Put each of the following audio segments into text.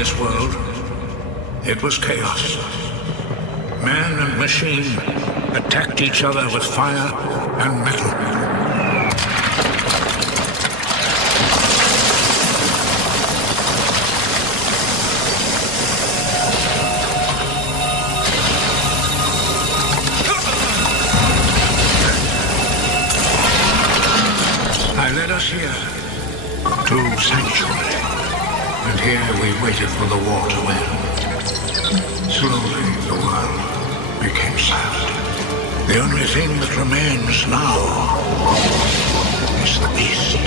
this world, it was chaos. Man and machine attacked each other with fire and metal. I led us here to sanctuary, and here we waited for the war to end. Slowly the world became silent. The only thing that remains now is the beast.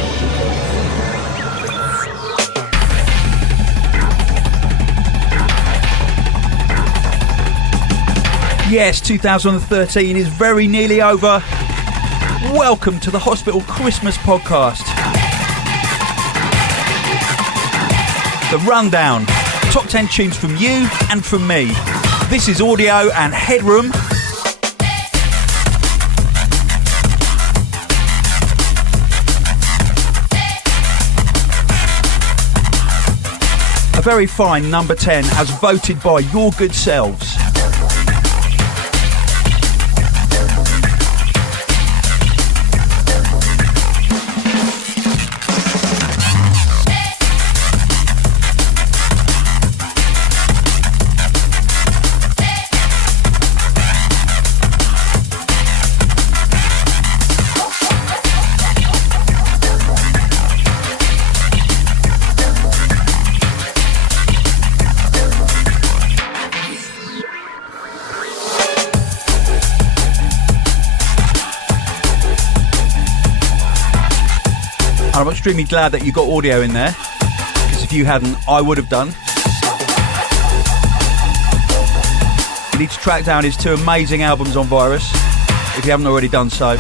Yes, 2013 is very nearly over. Welcome to the Hospital Christmas podcast. The rundown. Top 10 tunes from you and from me. This is Audio and Headroom. A very fine number 10 as voted by your good selves. I'm extremely glad that you got audio in there, because if you hadn't, I would have done. You need to track down his 2 amazing albums on Virus, if you haven't already done so.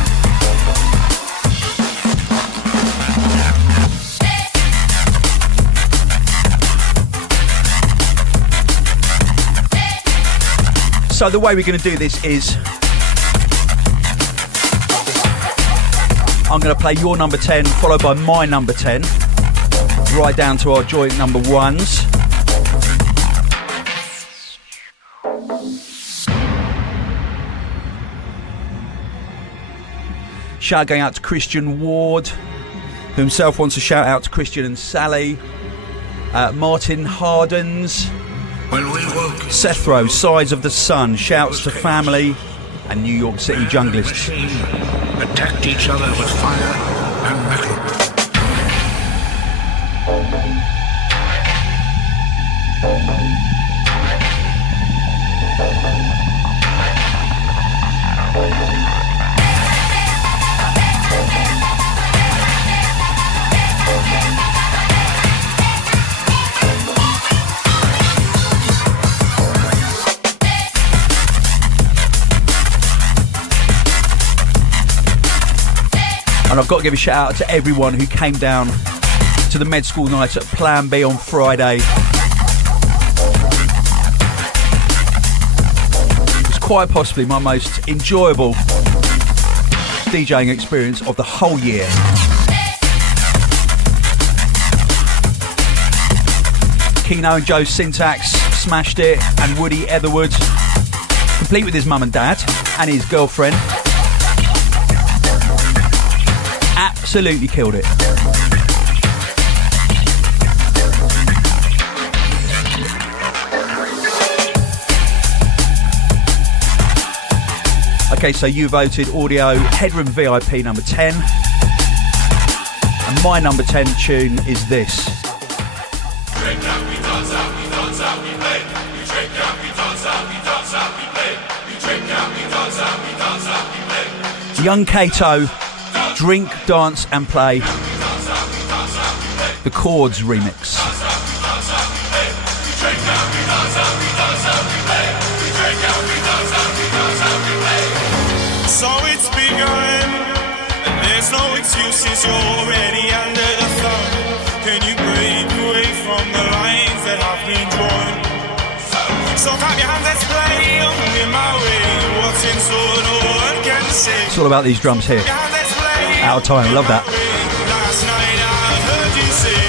So the way we're going to do this is I'm going to play your number 10, followed by my number 10, right down to our joint number 1s. Shout going out to Christian Ward, who himself wants a shout out to Christian and Sally. Martin Hardens. When we woke, Sethro, Sides of the Sun, shouts to family and New York City junglists. Attacked each other with fire and metal. And I've got to give a shout out to everyone who came down to the med school night at Plan B on Friday. It was quite possibly my most enjoyable DJing experience of the whole year. Keeno and Joe Syntax smashed it, and Woody Etherwood, complete with his mum and dad and his girlfriend, absolutely killed it. Okay, so you voted Audio Headroom VIP number 10, and my number 10 tune is this. Young Kato, Drink, Dance and Play, the Chords remix. So it's begun, and there's no excuses, you're already under the thumb. Can you break away from the lines that have been drawn? So clap your hands, let's play, I'm in my way, what's in store, no one can say. It's all about these drums here. Out of time, love that. Last night I heard you say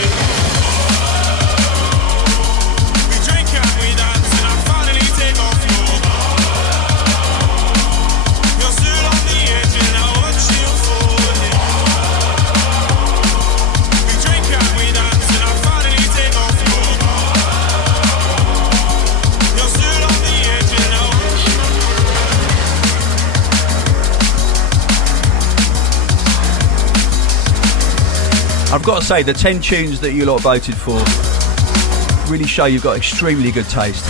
I've got to say, the 10 tunes that you lot voted for really show you've got extremely good taste.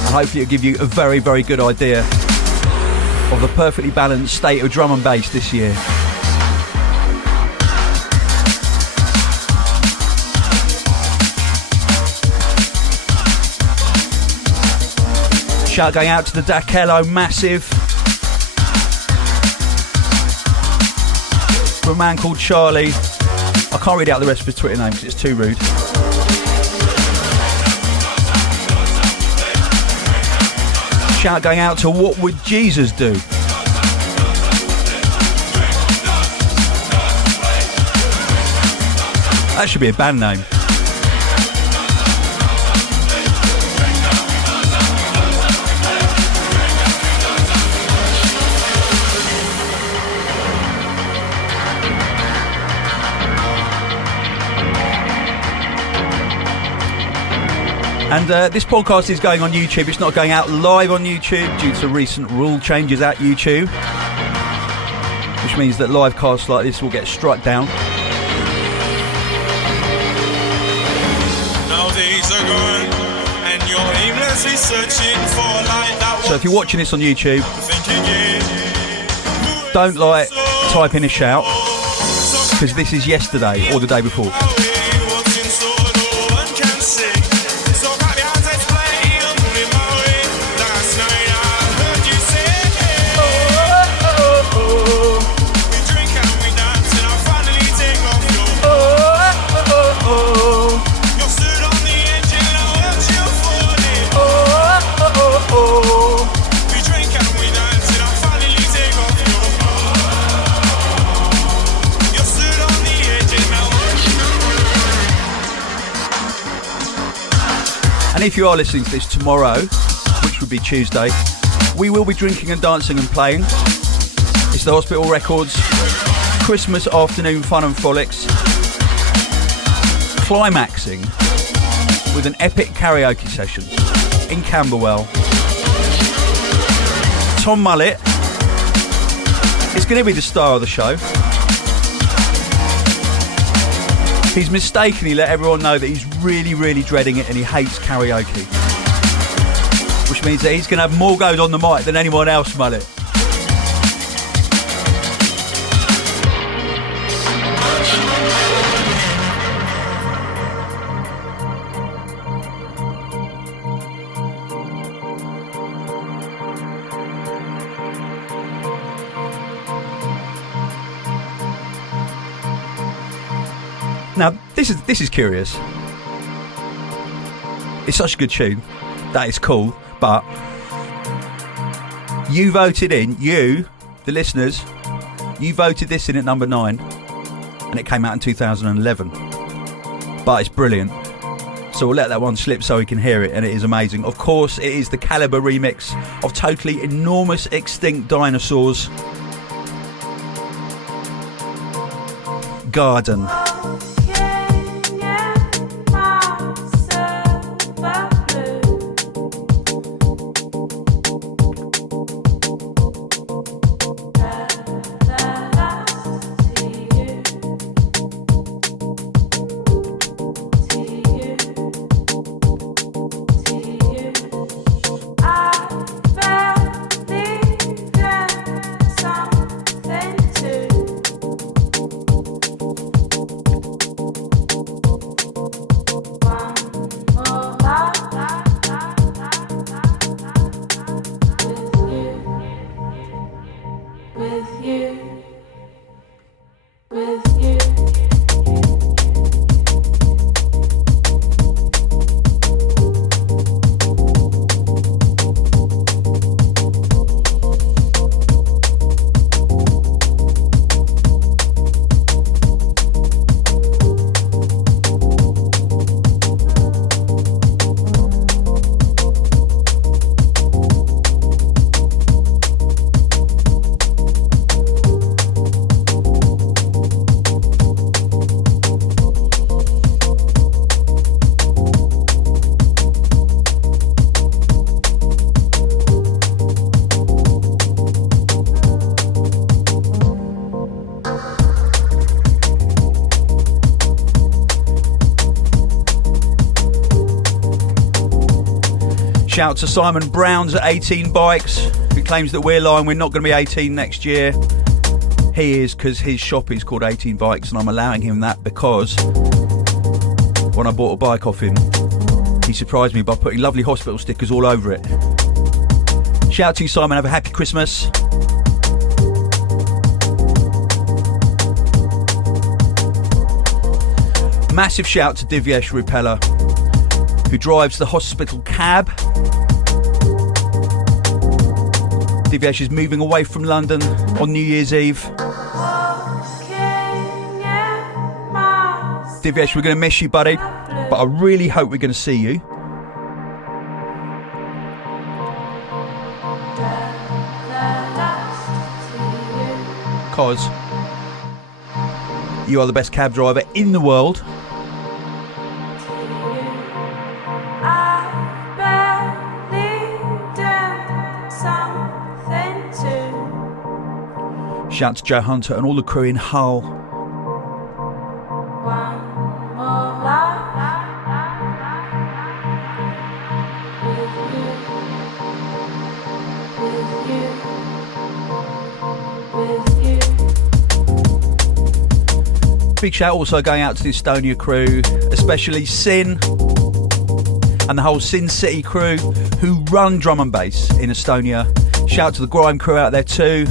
And hopefully it'll give you a very, very good idea of the perfectly balanced state of drum and bass this year. Shout going out to the Dakello Massive. From a man called Charlie. I can't read out the rest of his Twitter name because it's too rude. Shout going out to What Would Jesus Do? That should be a band name. And this podcast is going on YouTube. It's not going out live on YouTube due to recent rule changes at YouTube, which means that live casts like this will get struck down. Nowadays are gone, and you're aimlessly searching for light that. So if you're watching this on YouTube, don't type in a shout, because this is yesterday or the day before. And if you are listening to this tomorrow, which would be Tuesday, we will be drinking and dancing and playing. It's the Hospital Records Christmas afternoon fun and frolics, climaxing with an epic karaoke session in Camberwell. Tom Mullet is going to be the star of the show. He's mistakenly let everyone know that he's really, really dreading it and he hates karaoke. Which means that he's going to have more goes on the mic than anyone else, Mullet. Now, this is curious. It's such a good tune. That is cool. But you voted in, the listeners, you voted this in at number 9. And it came out in 2011. But it's brilliant. So we'll let that one slip so we can hear it. And it is amazing. Of course, it is the Calibre remix of totally enormous extinct dinosaurs. Garden. Shout to Simon Browns at 18 Bikes, who claims that we're lying, we're not going to be 18 next year. He is, because his shop is called 18 Bikes, and I'm allowing him that because when I bought a bike off him, he surprised me by putting lovely hospital stickers all over it. Shout out to you, Simon. Have a happy Christmas. Massive shout to Divyesh Rupella, who drives the hospital cab. Divyesh is moving away from London on New Year's Eve. Divyesh, we're going to miss you, buddy, but I really hope we're going to see you. Because you are the best cab driver in the world. Shout out to Joe Hunter and all the crew in Hull. Big shout also going out to the Estonia crew, especially Sin and the whole Sin City crew who run drum and bass in Estonia. Shout out to the grime crew out there too.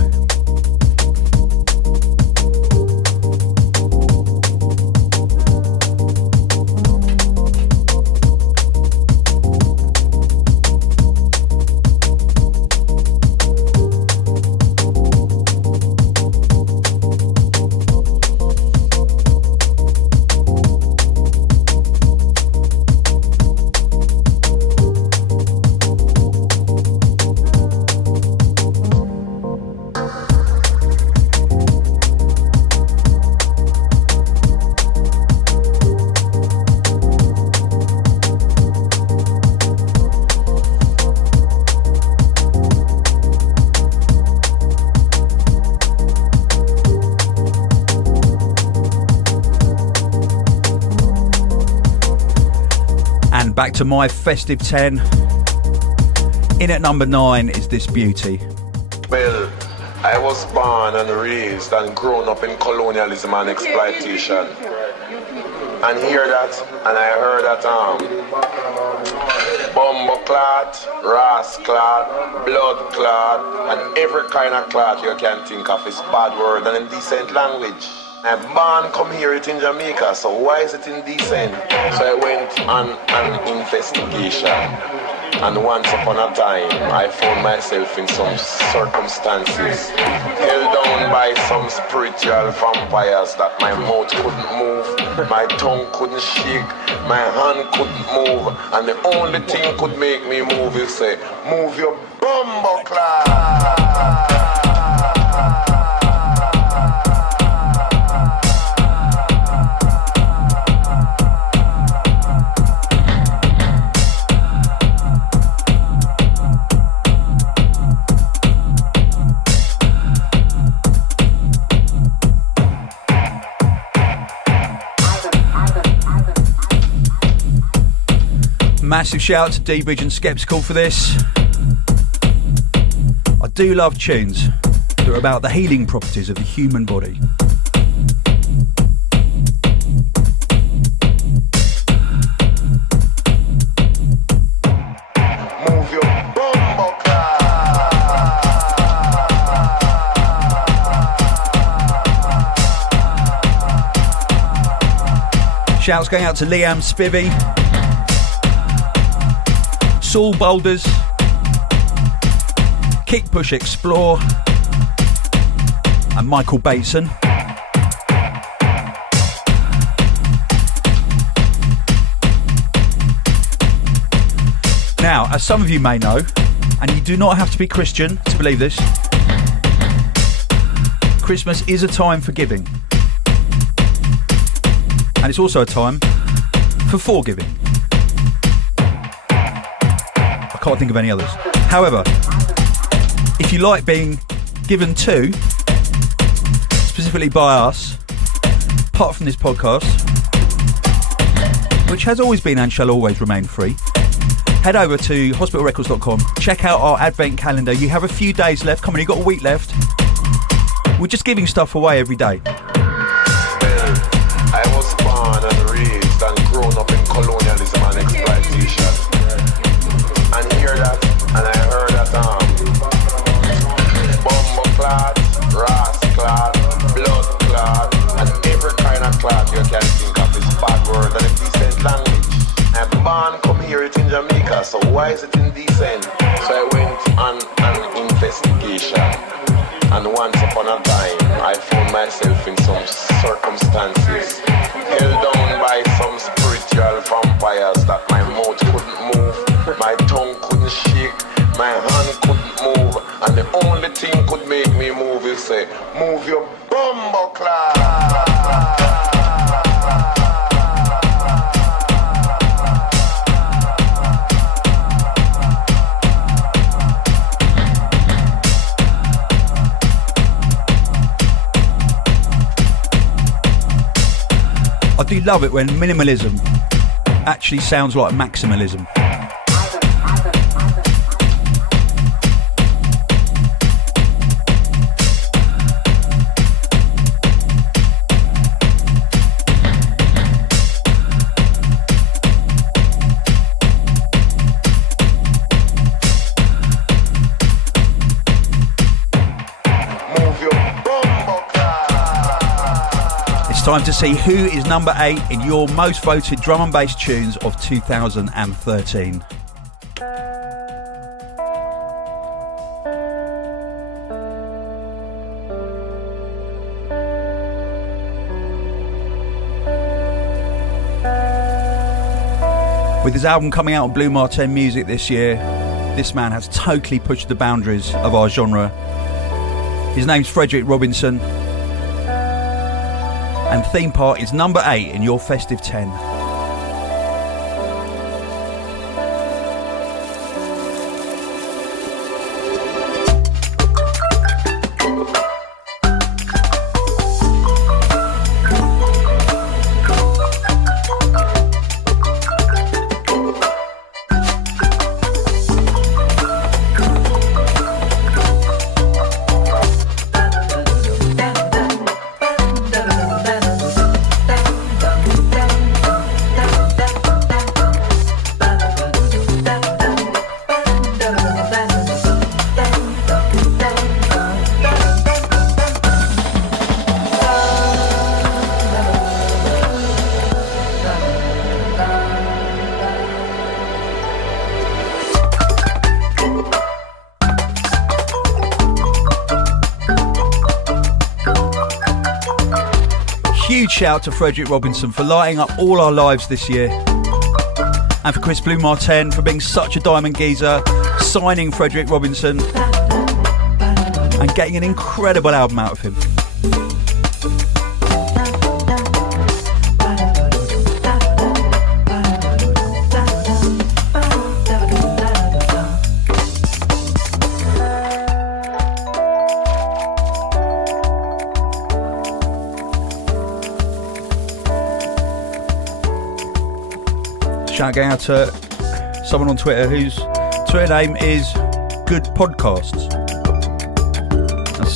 Back to my festive 10. In at number 9 is this beauty. Well, I was born and raised and grown up in colonialism and exploitation. And hear that, and I heard that bumbo clot, ras clot, blood clot, and every kind of clot you can think of is bad word and indecent language. I'm born come here it in Jamaica, so why is it indecent? So I went on an investigation, and once upon a time I found myself in some circumstances held down by some spiritual vampires that my mouth couldn't move, my tongue couldn't shake, my hand couldn't move, and the only thing could make me move is say, move your bumbo clap. Massive shout out to dBridge and Skeptical for this. I do love tunes that are about the healing properties of the human body. Move your bumbo Shouts going out to Liam Spivey, Saul Boulders, Kick Push Explore, and Michael Bateson. Now, as some of you may know, and you do not have to be Christian to believe this, Christmas is a time for giving. And it's also a time for forgiving. I can't think of any others. However, if you like being given to, specifically by us, apart from this podcast, which has always been and shall always remain free, head over to hospitalrecords.com, check out our advent calendar. You have a few days left. Come on, you've got a week left. We're just giving stuff away every day. Well, I was born and raised and grown up in colonialism and exploitation. And hear that, and I heard that bumbleclad, rasclad, bloodclad, and every kind of clad you can think of is bad word and a decent language. I'm born, come hear it in Jamaica, so why is it indecent? So I went on an investigation, and once upon a time I found myself in some circumstances held down by some spiritual vampires that my mouth couldn't move, my tongue couldn't shake, my hand couldn't move, and the only thing could make me move is say, move your bumbleclad. I do love it when minimalism actually sounds like maximalism. Time to see who is number 8 in your most voted drum and bass tunes of 2013. With his album coming out on Blue Martin Music this year, this man has totally pushed the boundaries of our genre. His name's Frederic Robinson. And Theme Park is number 8 in your festive 10. Shout to Frederic Robinson for lighting up all our lives this year, and for Chris Blue Martin for being such a diamond geezer, signing Frederic Robinson and getting an incredible album out of him. Shout out to someone on Twitter whose Twitter name is Good Podcasts.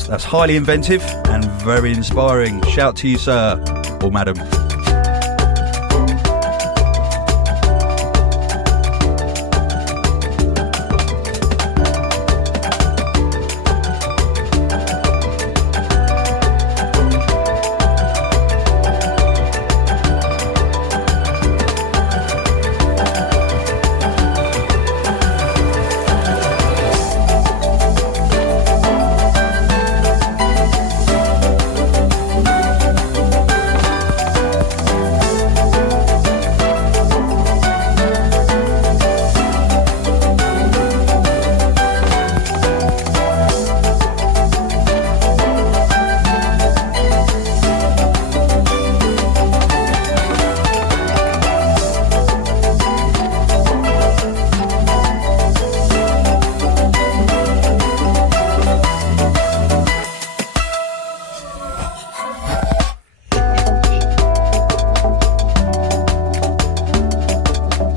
That's highly inventive and very inspiring. Shout to you, sir, or madam.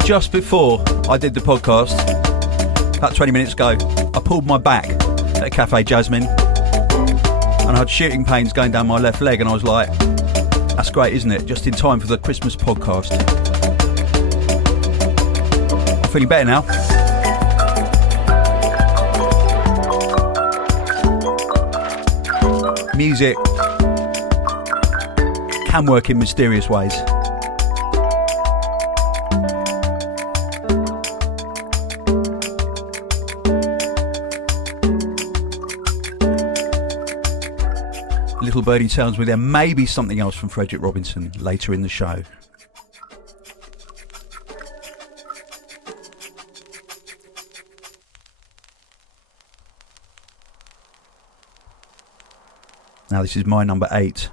just before I did the podcast, about 20 minutes ago, I pulled my back at Cafe Jasmine and I had shooting pains going down my left leg, and I was like, that's great, isn't it? Just in time for the Christmas podcast. I'm feeling better now. Music can work in mysterious ways. Little birdie tells me there may be something else from Frederic Robinson later in the show. Now this is my number 8.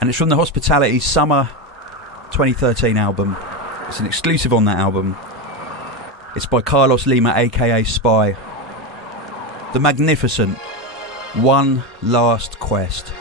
And it's from the Hospitality Summer 2013 album. It's an exclusive on that album. It's by Carlos Lima, aka S.P.Y. The magnificent One Last Quest.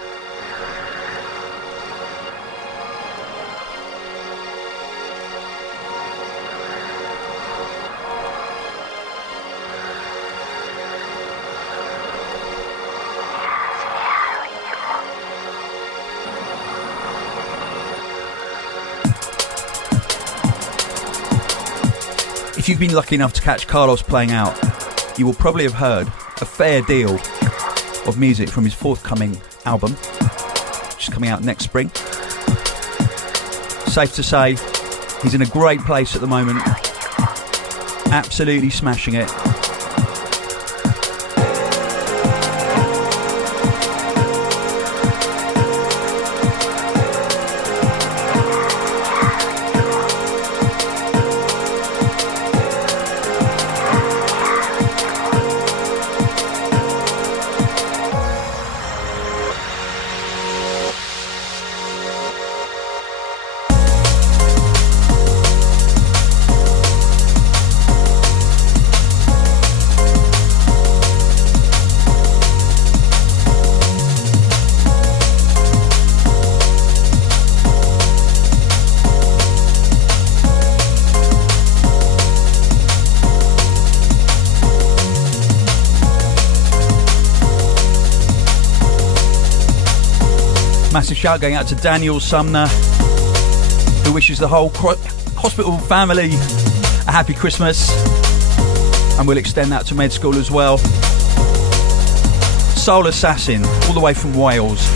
If you've been lucky enough to catch Carlos playing out, you will probably have heard a fair deal of music from his forthcoming album, which is coming out next spring. Safe to say, he's in a great place at the moment, absolutely smashing it. Massive shout going out to Daniel Sumner, who wishes the whole hospital family a happy Christmas, and we'll extend that to med school as well. Soul Assassin, all the way from Wales.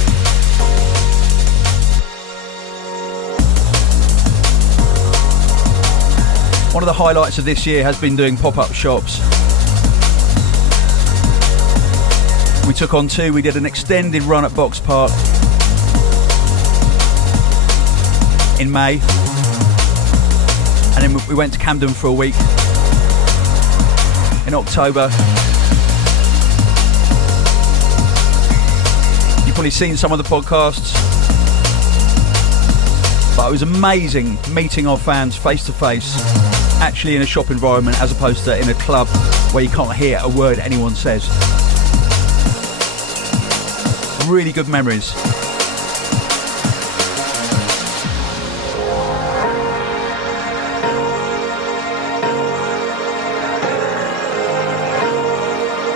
One of the highlights of this year has been doing pop-up shops. We took on 2, we did an extended run at Box Park in May, and then we went to Camden for a week in October. You've probably seen some of the podcasts, but it was amazing meeting our fans face to face, actually in a shop environment as opposed to in a club where you can't hear a word anyone says. Really good memories.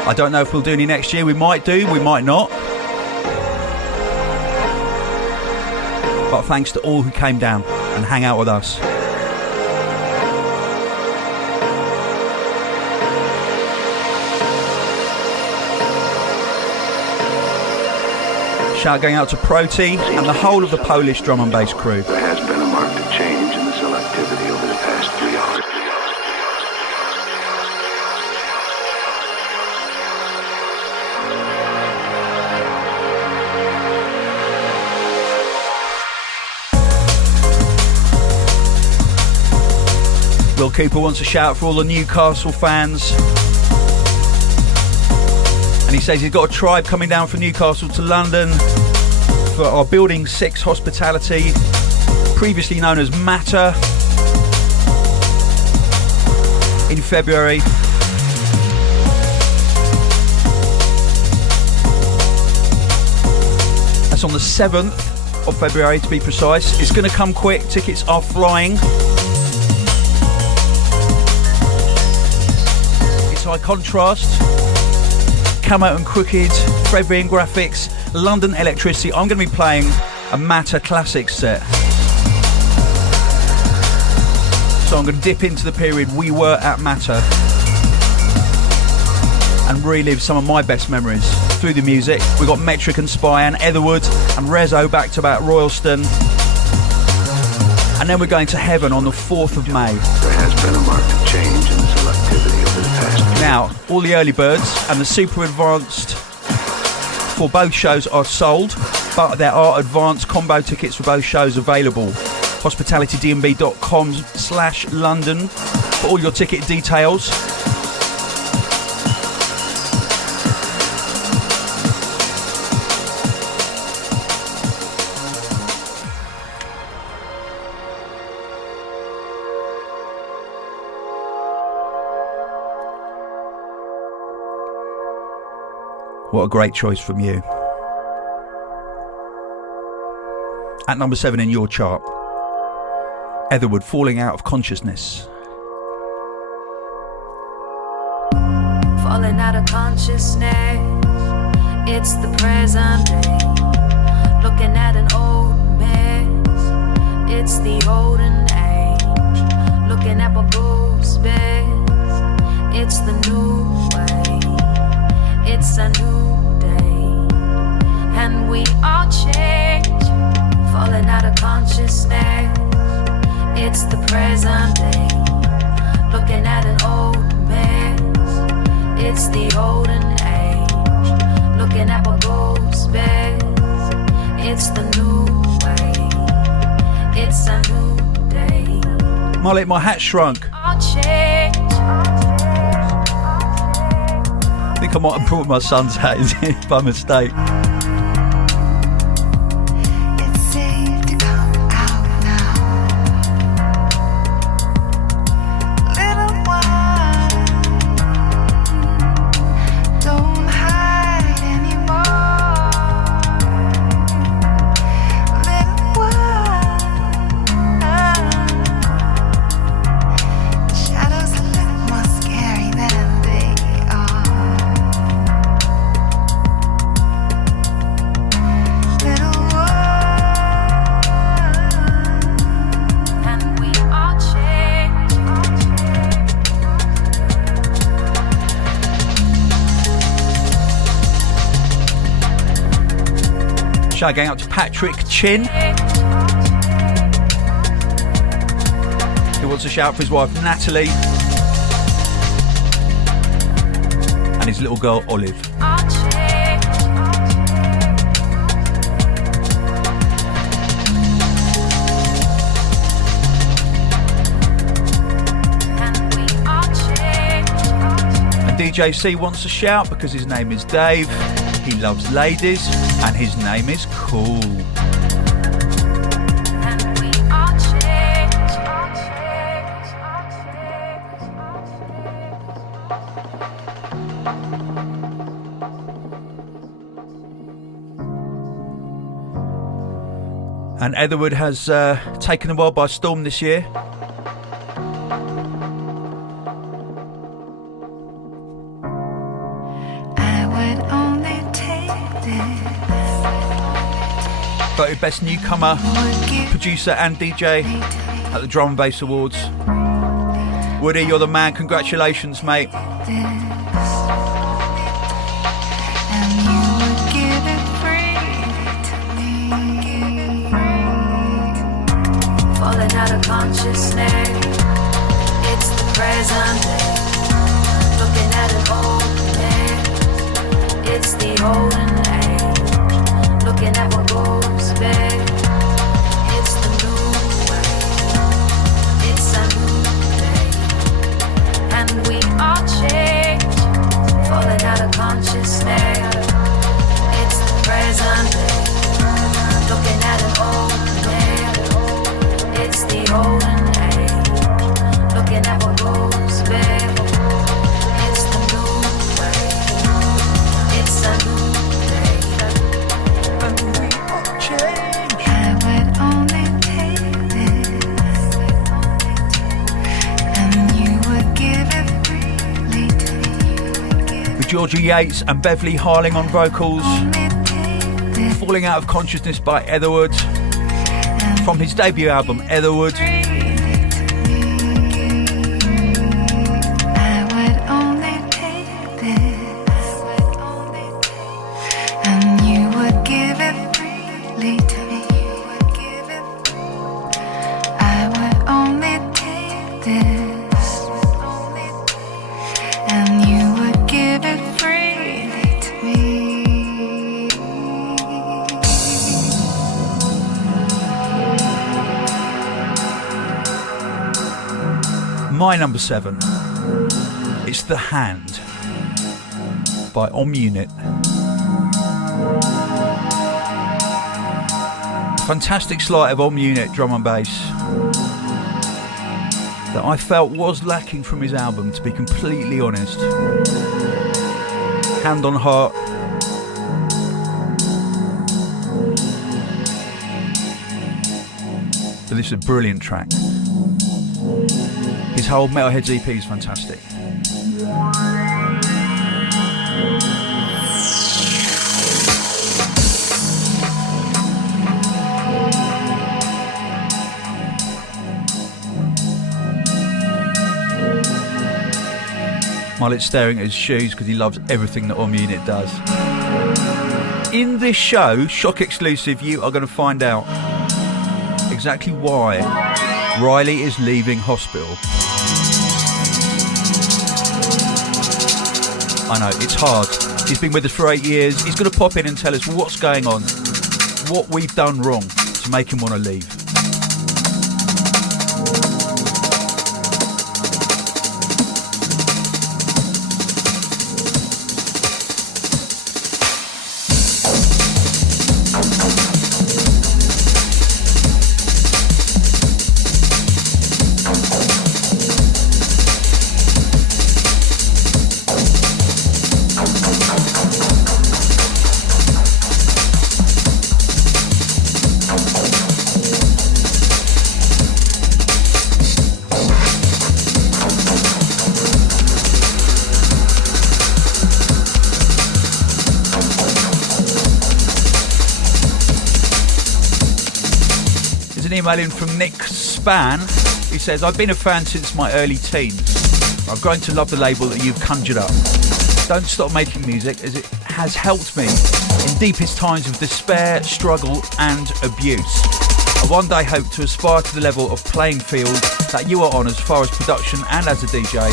I don't know if we'll do any next year. We might do, we might not. But thanks to all who came down and hang out with us. Shout going out to Proti and the whole of the Polish drum and bass crew. There has been a marked change in the selectivity over the past 3 hours. Will Cooper wants a shout for all the Newcastle fans. And he says he's got a tribe coming down from Newcastle to London for our Building 6 hospitality, previously known as Matter, in February. That's on the 7th of February to be precise. It's going to come quick, tickets are flying. Contrast, Camo and Krooked, Frederic and Grafix, London Electricity. I'm going to be playing a Matter Classics set. So I'm going to dip into the period we were at Matter and relive some of my best memories through the music. We've got Metric and S.P.Y and Etherwood and Rezo back to back Royalston. And then we're going to Heaven on the 4th of May. There has been a marked change in the selectivity over the past year. Now, all the early birds and the super advanced for both shows are sold, but there are advanced combo tickets for both shows available. hospitalitydnb.com/London for all your ticket details. What a great choice from you. At number 7 in your chart, Etherwood, Falling Out of Consciousness. Falling out of consciousness, it's the present day. Looking at an old mess, it's the olden age. Looking at my blues best, it's the new way. It's a new day, and we all change. Falling out of consciousness, it's the present day. Looking at an old mess, it's the olden age. Looking at my goals best, it's the new way. It's a new day. Molly, my hat shrunk. All change. I think I might have brought my son's hat in by mistake. Shout going out to Patrick Chin. He wants a shout for his wife Natalie and his little girl Olive. And DJ C wants a shout because his name is Dave. He loves ladies and his name is Cool. And Etherwood has taken the world by storm this year. Voted Best Newcomer, Producer and DJ at the Drum and Bass Awards. Woody, you're the man. Congratulations, mate. Falling out of consciousness, it's the present day. Looking at an old man, it's the olden age. Looking at what goes back, it's the new way. It's a new day, and we all change. Georgia Yates and Beverly Harling on vocals. Falling Out of Consciousness by Etherwood from his debut album Etherwood. My number 7, it's The Hand by Unit. Fantastic slide of Unit drum and bass that I felt was lacking from his album, to be completely honest. Hand on heart. So this is a brilliant track. His whole Metalheadz EP is fantastic. Mullet's staring at his shoes because he loves everything that Unit does. In this show, shock exclusive, you are going to find out exactly why Riley is leaving hospital. I know, it's hard. He's been with us for 8 years. He's going to pop in and tell us what's going on, what we've done wrong to make him want to leave. Email in from Nick Span. He says, I've been a fan since my early teens. I've grown to love the label that you've conjured up. Don't stop making music, as it has helped me in deepest times of despair, struggle and abuse. I one day hope to aspire to the level of playing field that you are on as far as production and as a DJ,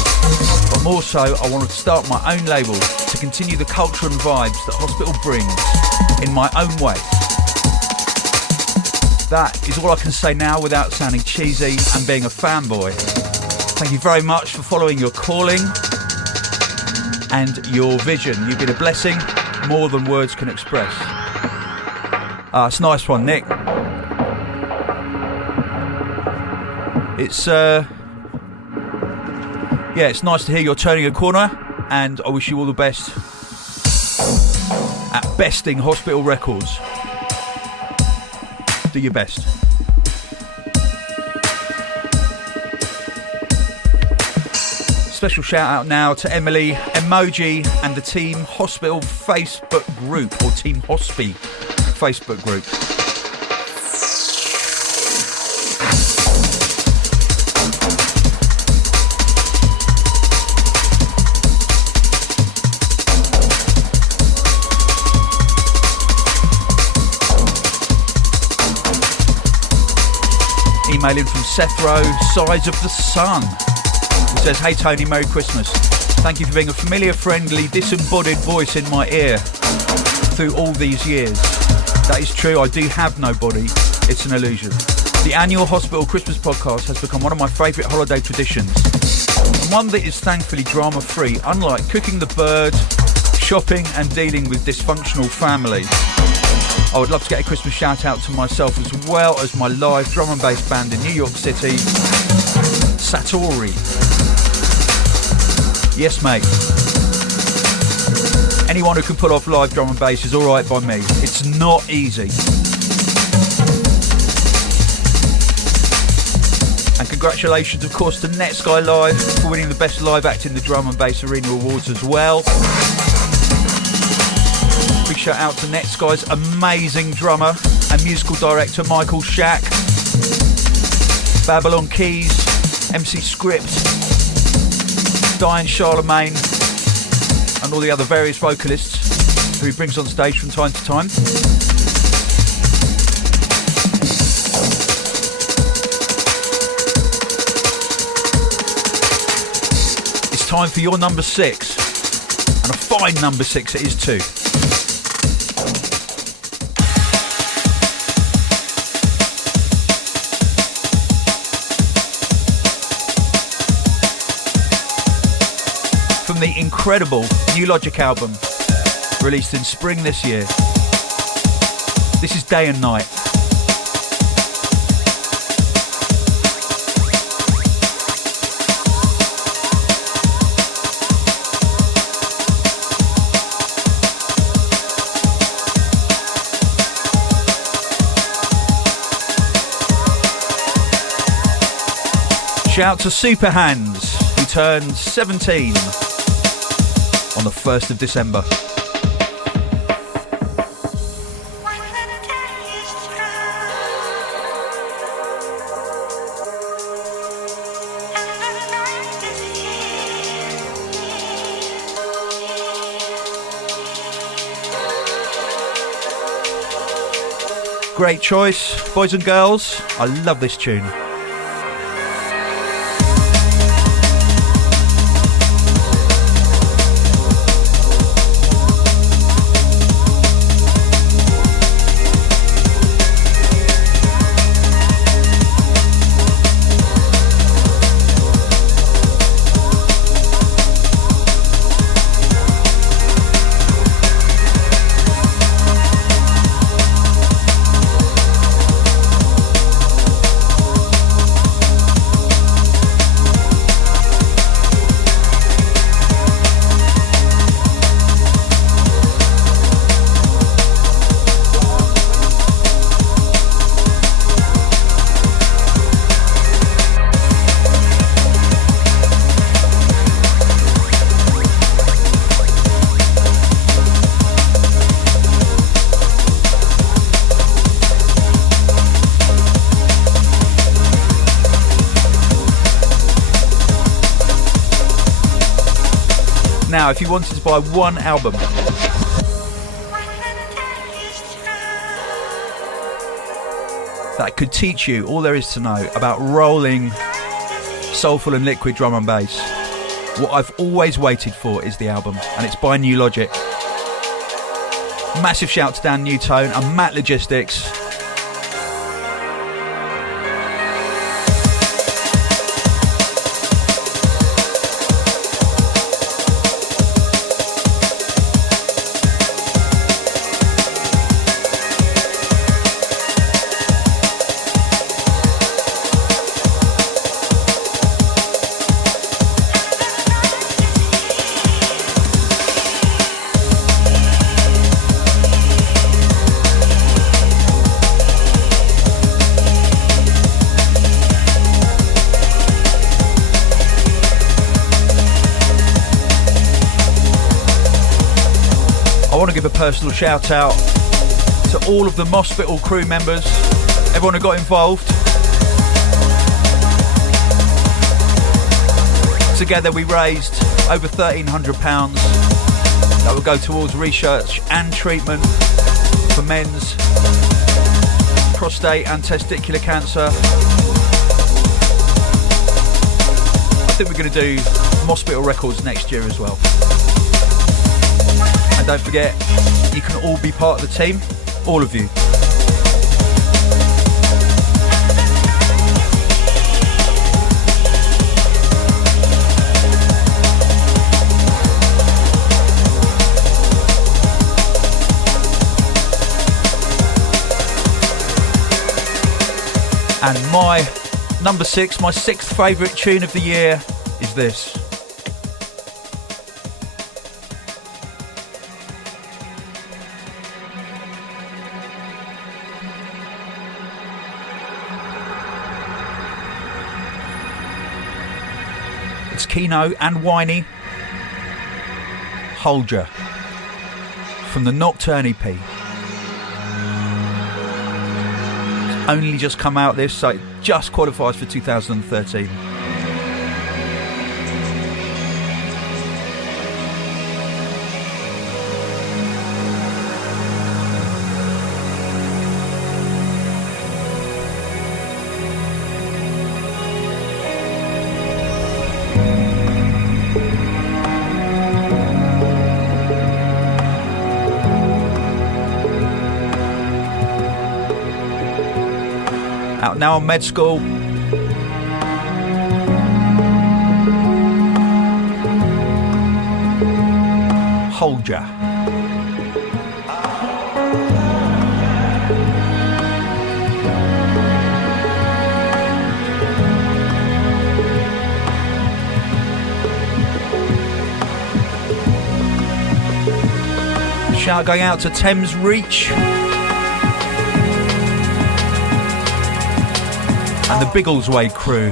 but more so I want to start my own label to continue the culture and vibes that Hospital brings in my own way. That is all I can say now without sounding cheesy and being a fanboy. Thank you very much for following your calling and your vision. You've been a blessing, more than words can express. It's a nice one, Nick. It's nice to hear you're turning a corner, and I wish you all the best at besting Hospital Records. Do your best. Special shout out now to Emily, Emoji and the Team Hospital Facebook group, or Team Hospi Facebook group. Email in from Sethro, Sides of the Sun. He says, hey Tony, Merry Christmas. Thank you for being a familiar, friendly, disembodied voice in my ear through all these years. That is true, I do have no body, it's an illusion. The annual Hospital Christmas podcast has become one of my favourite holiday traditions, and one that is thankfully drama-free, unlike cooking the bird, shopping and dealing with dysfunctional family. I would love to get a Christmas shout out to myself as well as my live drum and bass band in New York City, Satori. Yes, mate. Anyone who can pull off live drum and bass is alright by me. It's not easy. And congratulations, of course, to Netsky Live for winning the Best Live Act in the Drum and Bass Arena Awards as well. Massive shout out to Next Guy's amazing drummer and musical director Michael Shack, Babylon Keys, MC Script, Diane Charlemagne, and all the other various vocalists who he brings on stage from time to time. It's time for your number 6, and a fine number 6 it is too. From the incredible New Logic album, released in spring this year. This is Day and Night. Shout out to Super Hands, who turned 17 on the 1st of December. Great choice, boys and girls. I love this tune. Now, if you wanted to buy one album that could teach you all there is to know about rolling, soulful and liquid drum and bass, what I've always waited for is the album, and it's by New Logic. Massive shout to Dan Newtone and Matt Logistics. I want to give a personal shout out to all of the Mospital crew members, everyone who got involved. Together we raised over £1,300 that will go towards research and treatment for men's prostate and testicular cancer. I think we're going to do Mospital Records next year as well. And don't forget, you can all be part of the team, all of you. And my number 6, my 6th favourite tune of the year is this. It's Keeno and Whiney. Hold Ya. from the Nocturne EP. It's only just come out this, so it just qualifies for 2013. Out now on Med School. Hold ya. Shout going out to Thames Reach and the Biggleswade crew.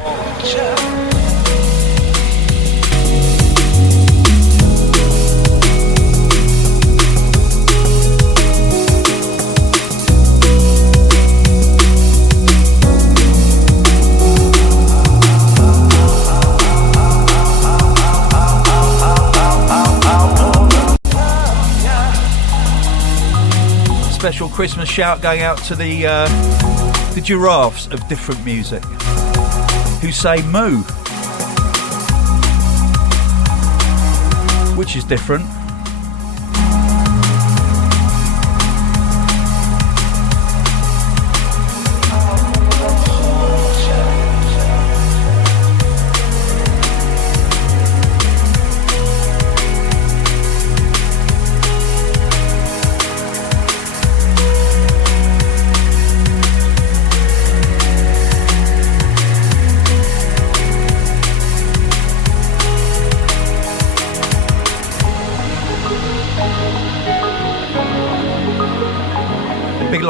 Special Christmas shout going out to the giraffes of different music who say moo, which is different.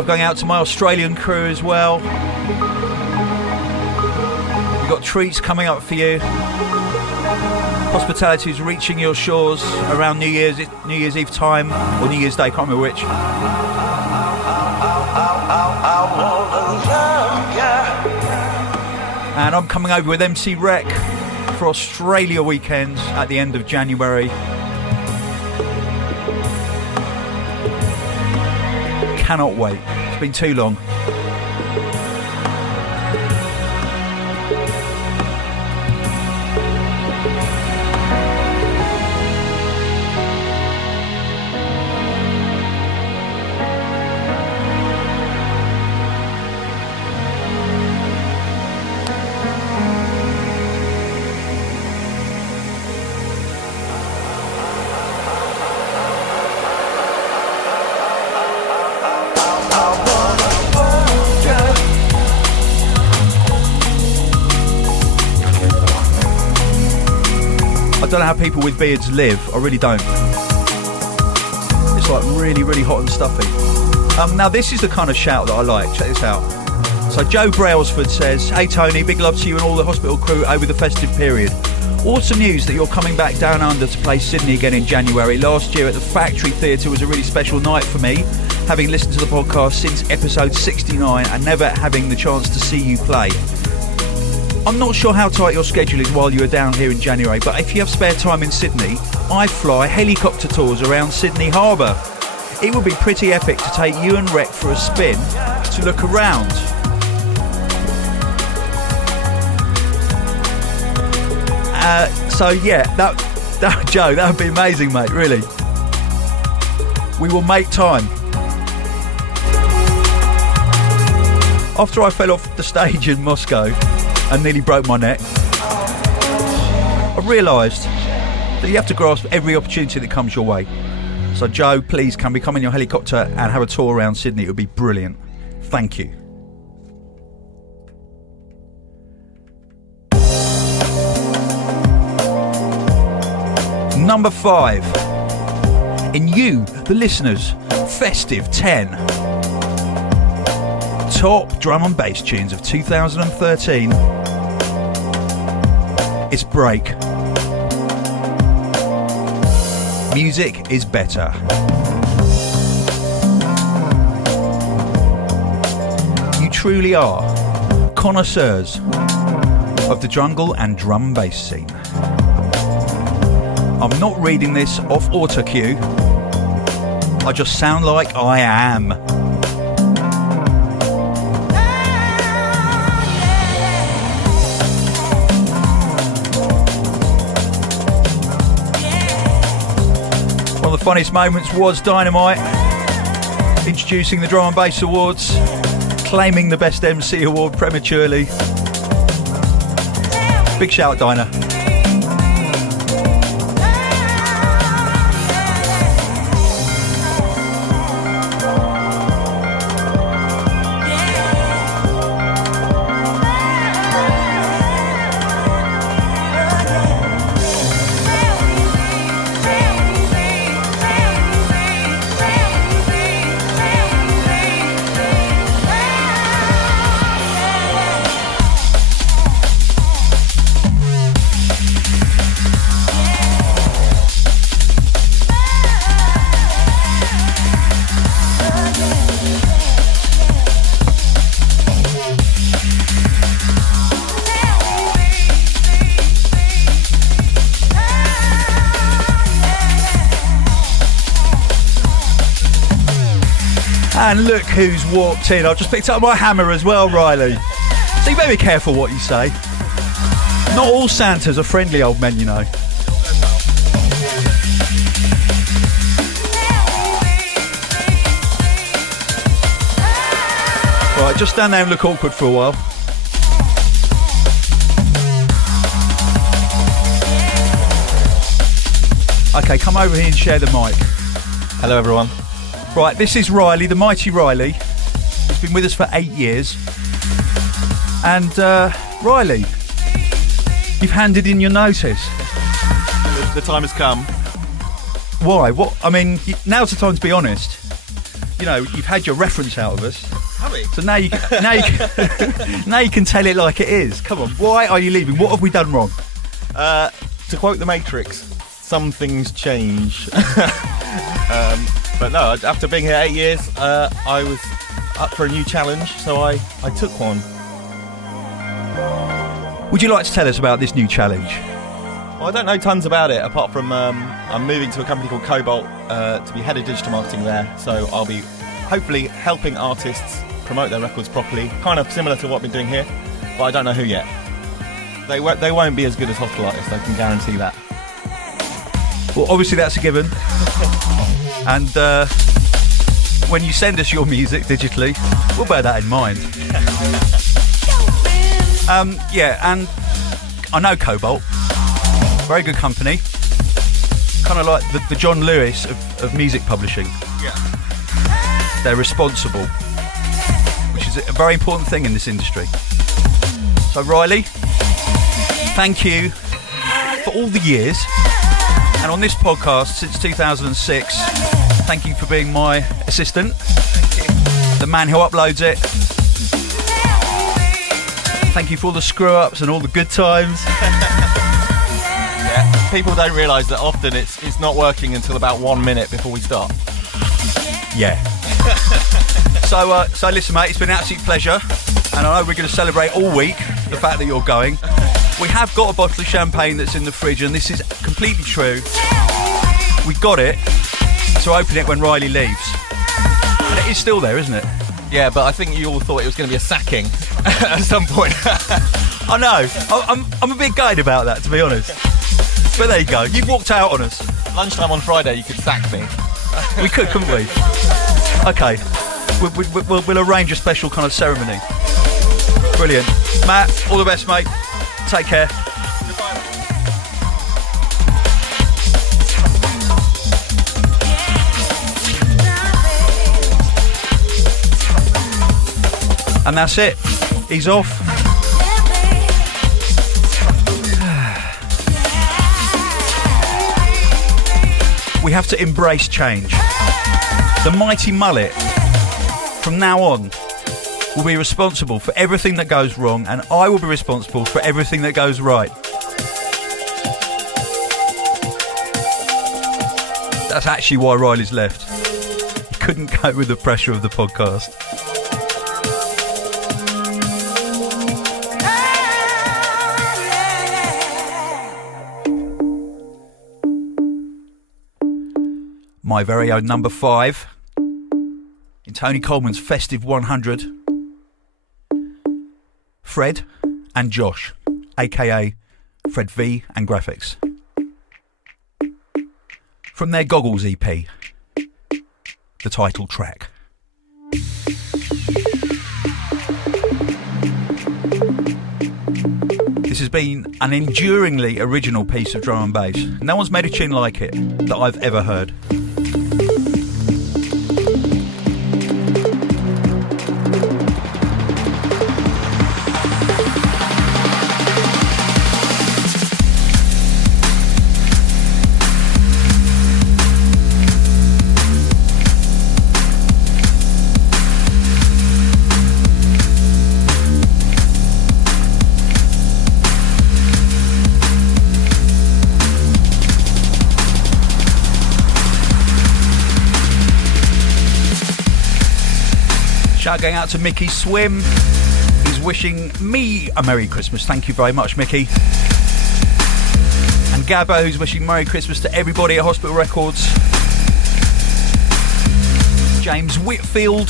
Going out to my Australian crew as well. We've got treats coming up for you. Hospitality is reaching your shores around New Year's Eve time or New Year's Day, can't remember which. And I'm coming over with MC Rec for Australia weekends at the end of January. Cannot wait. It's been too long. I don't know how people with beards live. I really don't. It's like really, really hot and stuffy. Now this is the kind of shout that I like. Check this out. So Joe Brailsford says, "Hey Tony, big love to you and all the hospital crew over the festive period. Awesome news that you're coming back down under to play Sydney again in January. Last year at the Factory Theatre was a really special night for me, having listened to the podcast since episode 69 and never having the chance to see you play. I'm not sure how tight your schedule is while you are down here in January, but if you have spare time in Sydney, I fly helicopter tours around Sydney Harbour. It would be pretty epic to take you and Rec for a spin to look around." So yeah, that Joe, that would be amazing, mate, really. We will make time. After I fell off the stage in Moscow and nearly broke my neck, I realised that you have to grasp every opportunity that comes your way. So Joe, please, can we come in your helicopter and have a tour around Sydney? It would be brilliant. Thank you. Number 5. In you, the listeners, Festive 10. Top drum and bass tunes of 2013. It's Break. Music is better. truly are connoisseurs of the jungle and drum bass scene. I'm not reading this off autocue. I just sound like I am. One of the funniest moments was Dynamite introducing the Drum and Bass Awards, claiming the Best MC award prematurely. Big shout, Dinah. And look who's walked in. I've just picked up my hammer as well, Riley. So you better be careful what you say. Not all Santas are friendly old men, you know. Right, just stand there and look awkward for a while. Okay, come over here and share the mic. Hello, everyone. Right, this is Riley, the mighty Riley. He's been with us for 8 years. And, Riley, you've handed in your notice. The time has come. Why? What? I mean, now's the time to be honest. You know, you've had your reference out of us. Have we? So now you can tell it like it is. Come on, why are you leaving? What have we done wrong? To quote The Matrix, some things change. But no, after being here 8 years, I was up for a new challenge, so I took one. Would you like to tell us about this new challenge? Well, I don't know tons about it, apart from I'm moving to a company called Cobalt to be head of digital marketing there, so I'll be hopefully helping artists promote their records properly, kind of similar to what I've been doing here, but I don't know who yet. They won't be as good as Hospital Artists, I can guarantee that. Well, obviously that's a given. And when you send us your music digitally, we'll bear that in mind. Yeah, and I know Cobalt. Very good company. Kind of like the John Lewis of music publishing. Yeah. They're responsible, which is a very important thing in this industry. So Riley, thank you for all the years. And on this podcast since 2006, thank you for being my assistant, the man who uploads it. Thank you for all the screw-ups and all the good times. Yeah, people don't realise that often it's not working until about 1 minute before we start. Yeah. So listen, mate, it's been an absolute pleasure, and I know we're going to celebrate all week the fact that you're going. We have got a bottle of champagne that's in the fridge, and this is completely true. We got it to open it when Riley leaves. And it is still there, isn't it? Yeah, but I think you all thought it was going to be a sacking at some point. I know. I'm a bit gutted about that, to be honest. But there you go. You've walked out on us. Lunchtime on Friday, you could sack me. We could, couldn't we? Okay. We'll arrange a special kind of ceremony. Brilliant. Matt, all the best, mate. Take care. And that's it. He's off. We have to embrace change. The mighty mullet, from now on, will be responsible for everything that goes wrong, and I will be responsible for everything that goes right. That's actually why Riley's left. He couldn't cope with the pressure of the podcast. my very own number 5 in Tony Coleman's Festive 100. Fred and Josh, aka Fred V and Grafix. From their Goggles EP, the title track. This has been an enduringly original piece of drum and bass. No one's made a tune like it that I've ever heard. Shout going out to Mickey Swim. He's wishing me a Merry Christmas. Thank you very much, Mickey. And Gabbo, who's wishing Merry Christmas to everybody at Hospital Records. James Whitfield.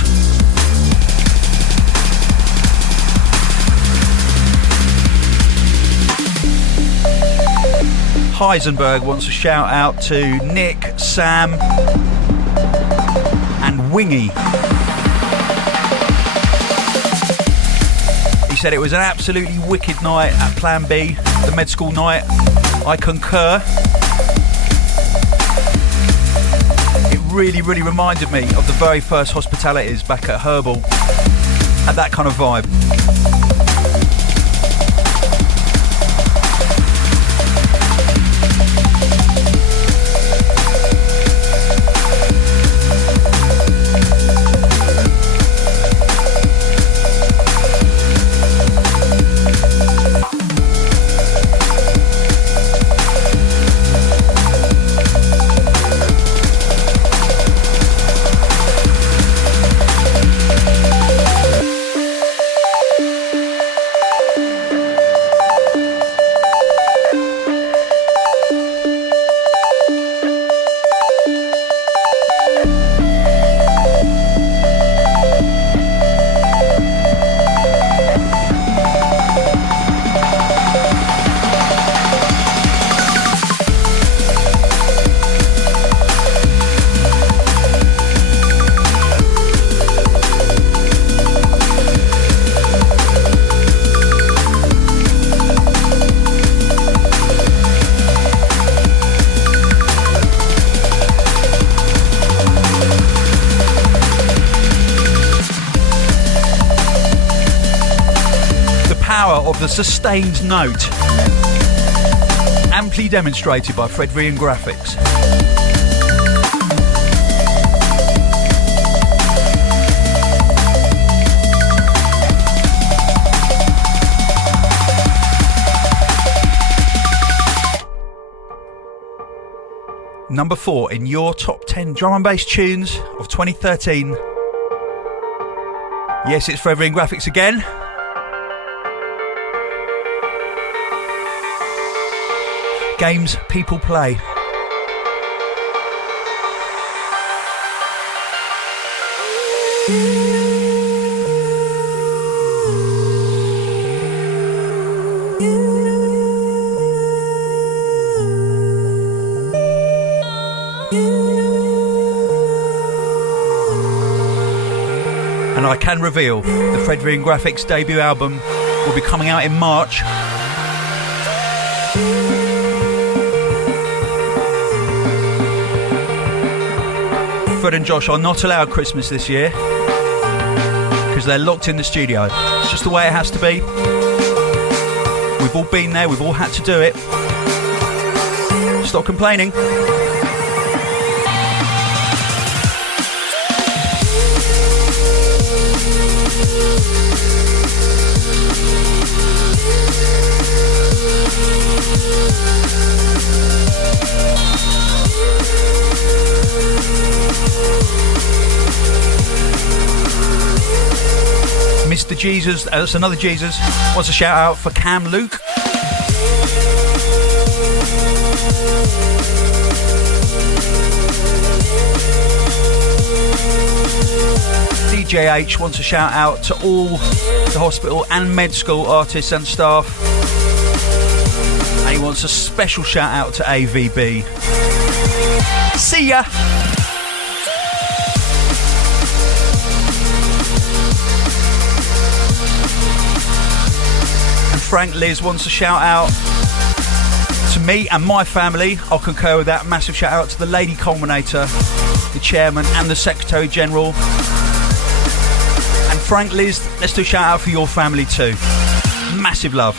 Heisenberg wants a shout out to Nick, Sam, and Whiney. He said it was an absolutely wicked night at Plan B, the med school night. I concur. It really, really reminded me of the very first hospitalities back at Herbal. Had that kind of vibe. Of the sustained note, amply demonstrated by Frederic and Grafix. Number 4 in your top 10 drum and bass tunes of 2013. Yes, it's Frederic and Grafix again. Games people play. And I can reveal the Frederic and Grafix debut album will be coming out in March. Fred and Josh are not allowed Christmas this year because they're locked in the studio. It's just the way it has to be. We've all been there, we've all had to do it. Stop complaining. Mr. Jesus, that's another Jesus, wants a shout out for Cam Luke. DJ H wants a shout out to all the hospital and med school artists and staff. And he wants a special shout out to AVB. See ya! And Frank Liz wants a shout out to me and my family. I'll concur with that. Massive shout out to the Lady Culminator, the Chairman and the Secretary General. And Frank Liz, let's do a shout out for your family too. Massive love.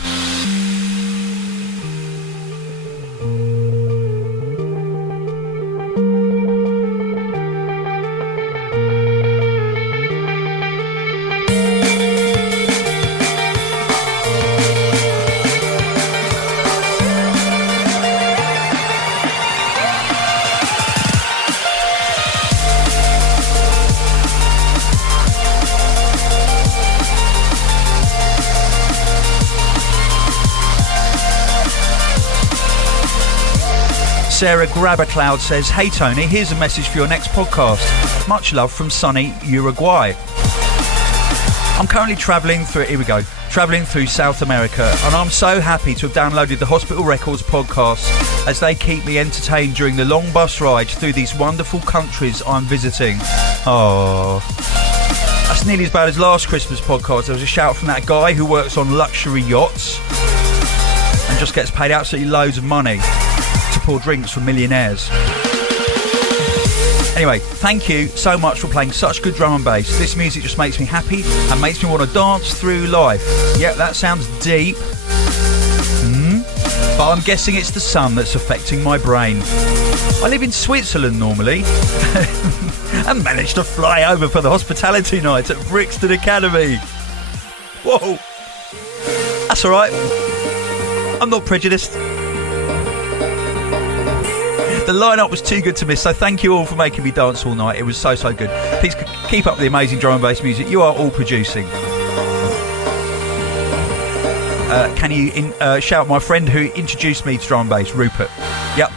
Sarah Grabbercloud says, "Hey Tony, here's a message for your next podcast. Much love from sunny Uruguay. I'm currently travelling through South America, and I'm so happy to have downloaded the Hospital Records podcast as they keep me entertained during the long bus ride through these wonderful countries I'm visiting." Oh, that's nearly as bad as last Christmas podcast. There was a shout from that guy who works on luxury yachts and just gets paid absolutely loads of money to pour drinks for millionaires. Anyway, thank you so much for playing such good drum and bass. This music just makes me happy and makes me want to dance through life. Yep, that sounds deep. But I'm guessing it's the sun that's affecting my brain. I live in Switzerland normally and managed to fly over for the hospitality night at Brixton Academy. Whoa, that's alright. I'm not prejudiced. The lineup was too good to miss, so thank you all for making me dance all night. It was so good. Please keep up the amazing drum and bass music you are all producing. Can you shout my friend who introduced me to drum and bass, Rupert? Yep.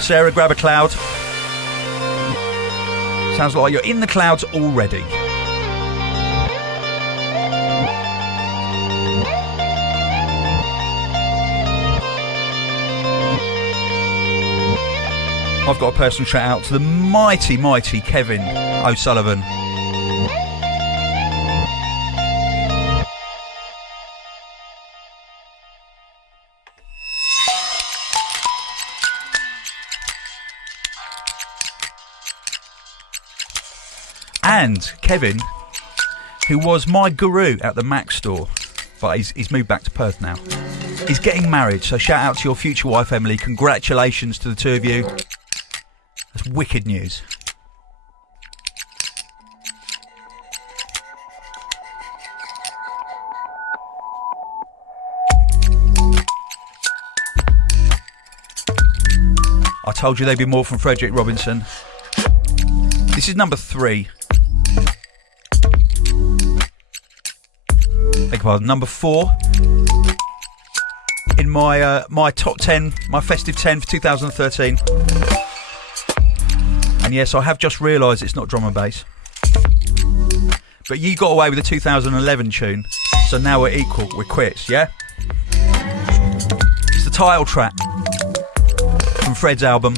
Sarah Grabbercloud. Sounds like you're in the clouds already. I've got a personal shout out to the mighty Kevin O'Sullivan. And Kevin, who was my guru at the Mac store, but he's moved back to Perth now. He's getting married, so shout out to your future wife, Emily. Congratulations to the two of you. That's wicked news. I told you there'd be more from Frederic Robinson. This is number 3. Beg your pardon, number 4 in my top 10, my festive 10 for 2013. And yes, I have just realised it's not drum and bass. But you got away with the 2011 tune, so now we're equal, we're quits, yeah? It's the title track from Fred's album.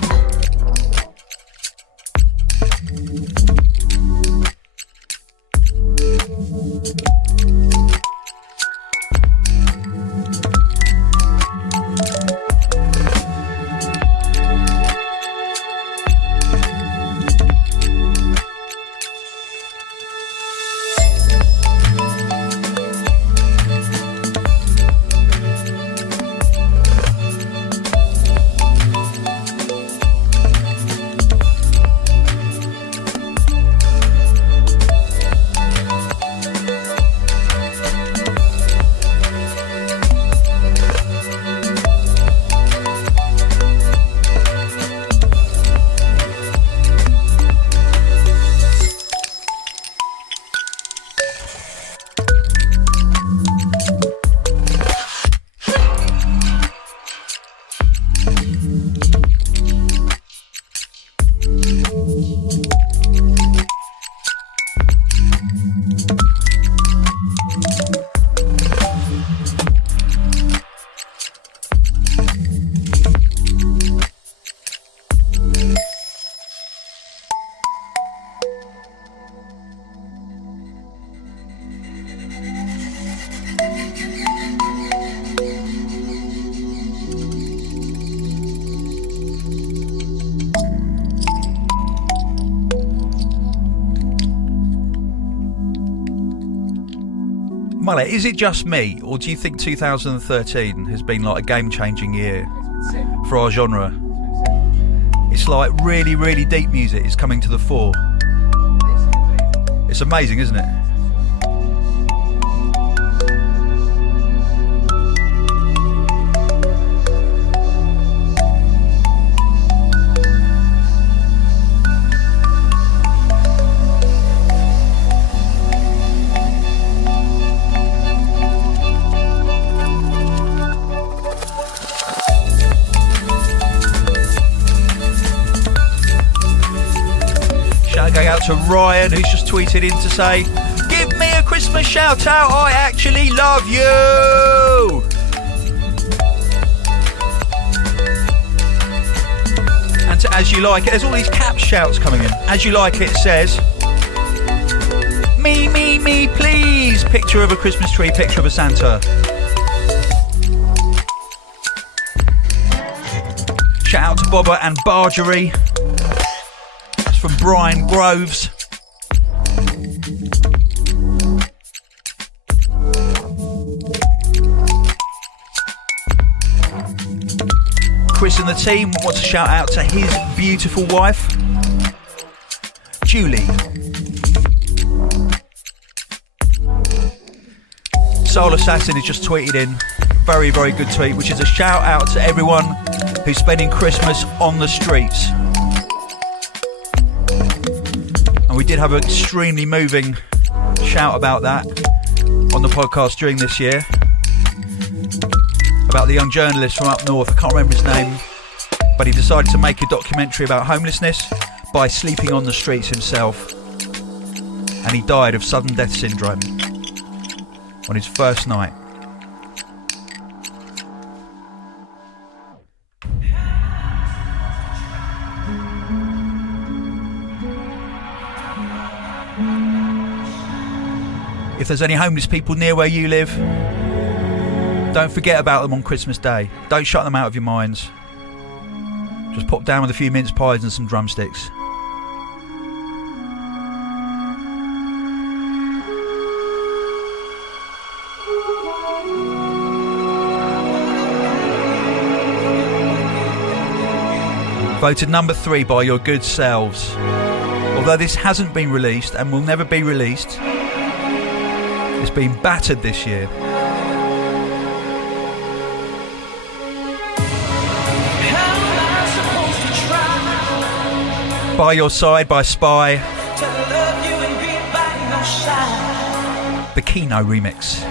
Mullet, is it just me, or do you think 2013 has been like a game-changing year for our genre? It's like really, really deep music is coming to the fore. It's amazing, isn't it? Out to Ryan, who's just tweeted in to say, give me a Christmas shout out, I actually love you. And to As You Like It, there's all these caps shouts coming in. As You Like It says, me, please. Picture of a Christmas tree, picture of a Santa. Shout out to Bobber and Bargery. From Brian Groves. Chris and the team wants to shout out to his beautiful wife, Julie. Soul Assassin has just tweeted in, very, very good tweet, which is a shout out to everyone who's spending Christmas on the streets. We did have an extremely moving shout about that on the podcast during this year, about the young journalist from up north. I can't remember his name, but he decided to make a documentary about homelessness by sleeping on the streets himself, and he died of sudden death syndrome on his first night. If there's any homeless people near where you live, don't forget about them on Christmas Day. Don't shut them out of your minds. Just pop down with a few mince pies and some drumsticks. Voted number 3 by your good selves. Although this hasn't been released and will never be released, it's been battered this year. By Your Side by S.P.Y. The Keeno remix.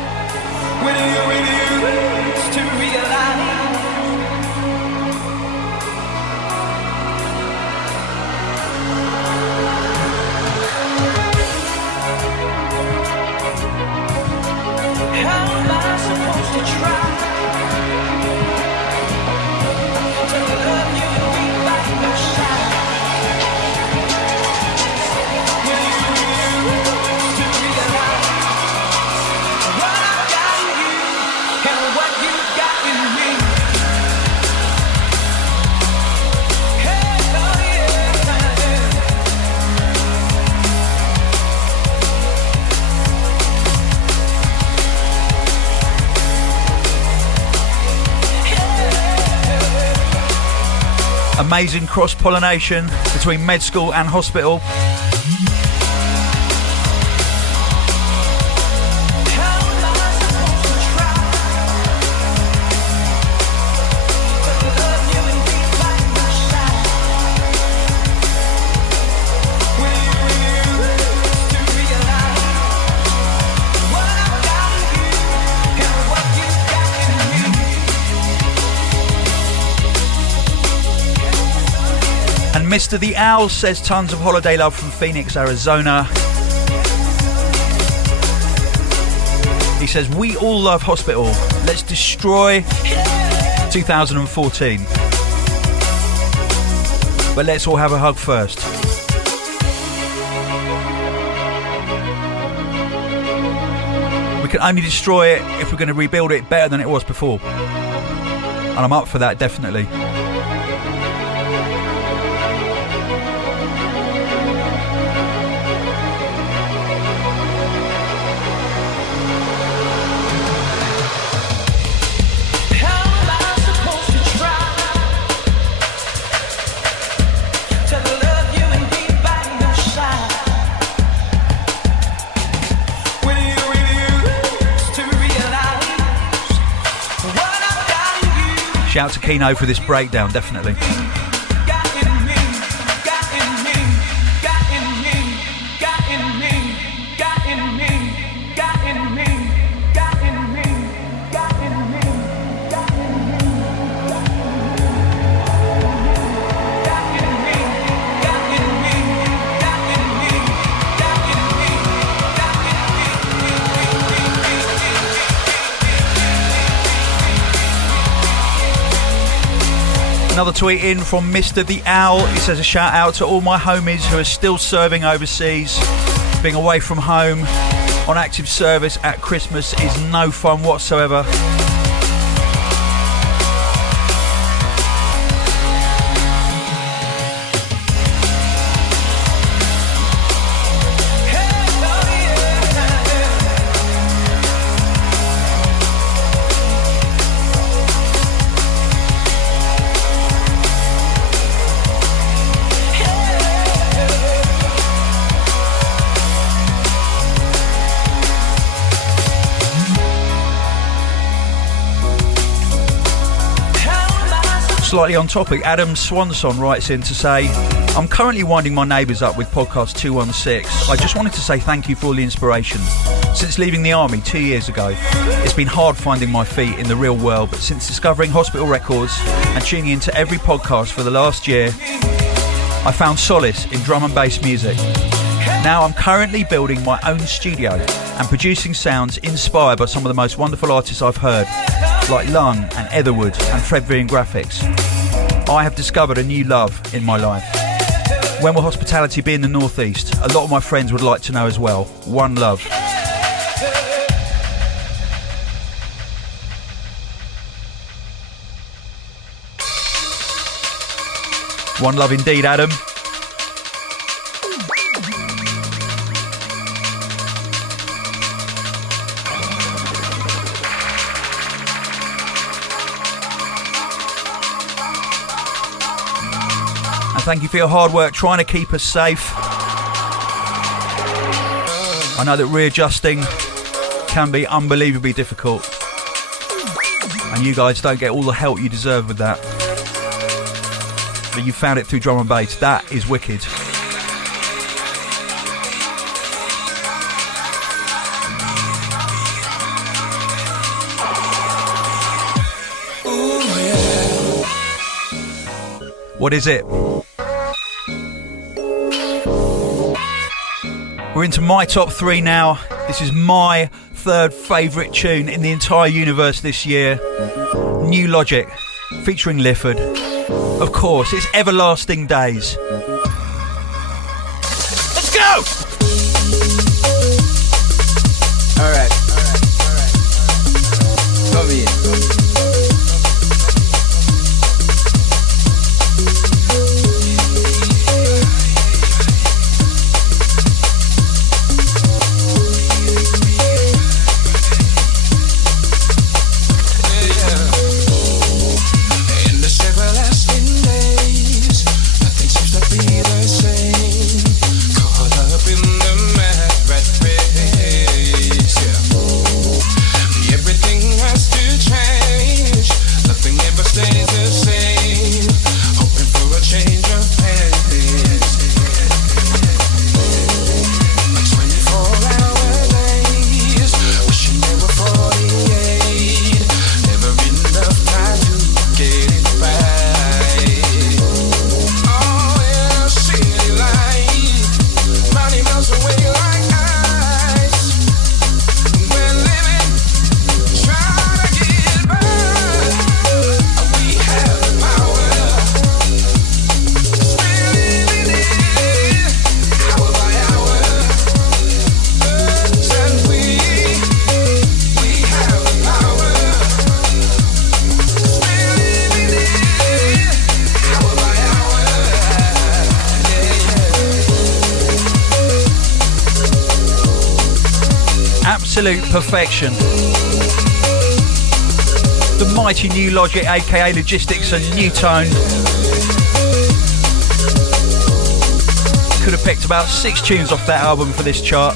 Amazing cross-pollination between med school and hospital. Mr. The Owl says tons of holiday love from Phoenix, Arizona. He says, we all love hospital. Let's destroy 2014. But let's all have a hug first. We can only destroy it if we're going to rebuild it better than it was before. And I'm up for that, definitely. Shout out to Keeno for this breakdown, definitely. Another tweet in from Mr. The Owl. He says a shout out to all my homies who are still serving overseas. Being away from home on active service at Christmas is no fun whatsoever. Slightly on topic, Adam Swanson writes in to say, I'm currently winding my neighbours up with podcast 216. I just wanted to say thank you for all the inspiration. Since leaving the army 2 years ago, it's been hard finding my feet in the real world, but since discovering Hospital Records and tuning into every podcast for the last year, I found solace in drum and bass music. Now I'm currently building my own studio and producing sounds inspired by some of the most wonderful artists I've heard, like Lung and Etherwood and Frederic and Grafix. I have discovered a new love in my life. When will hospitality be in the Northeast? A lot of my friends would like to know as well. One love. One love indeed, Adam. Thank you for your hard work trying to keep us safe. I know that readjusting can be unbelievably difficult, and you guys don't get all the help you deserve with that. But you found it through drum and bass. That is wicked. What is it? We're into my top 3 now. This is my third favourite tune in the entire universe this year. New Logic, featuring Lifford. Of course, it's Everlasting Days. Let's go! Alright. Come here. Absolute perfection. The mighty New Logic, aka Logistics and New Tone. Could have picked about 6 tunes off that album for this chart.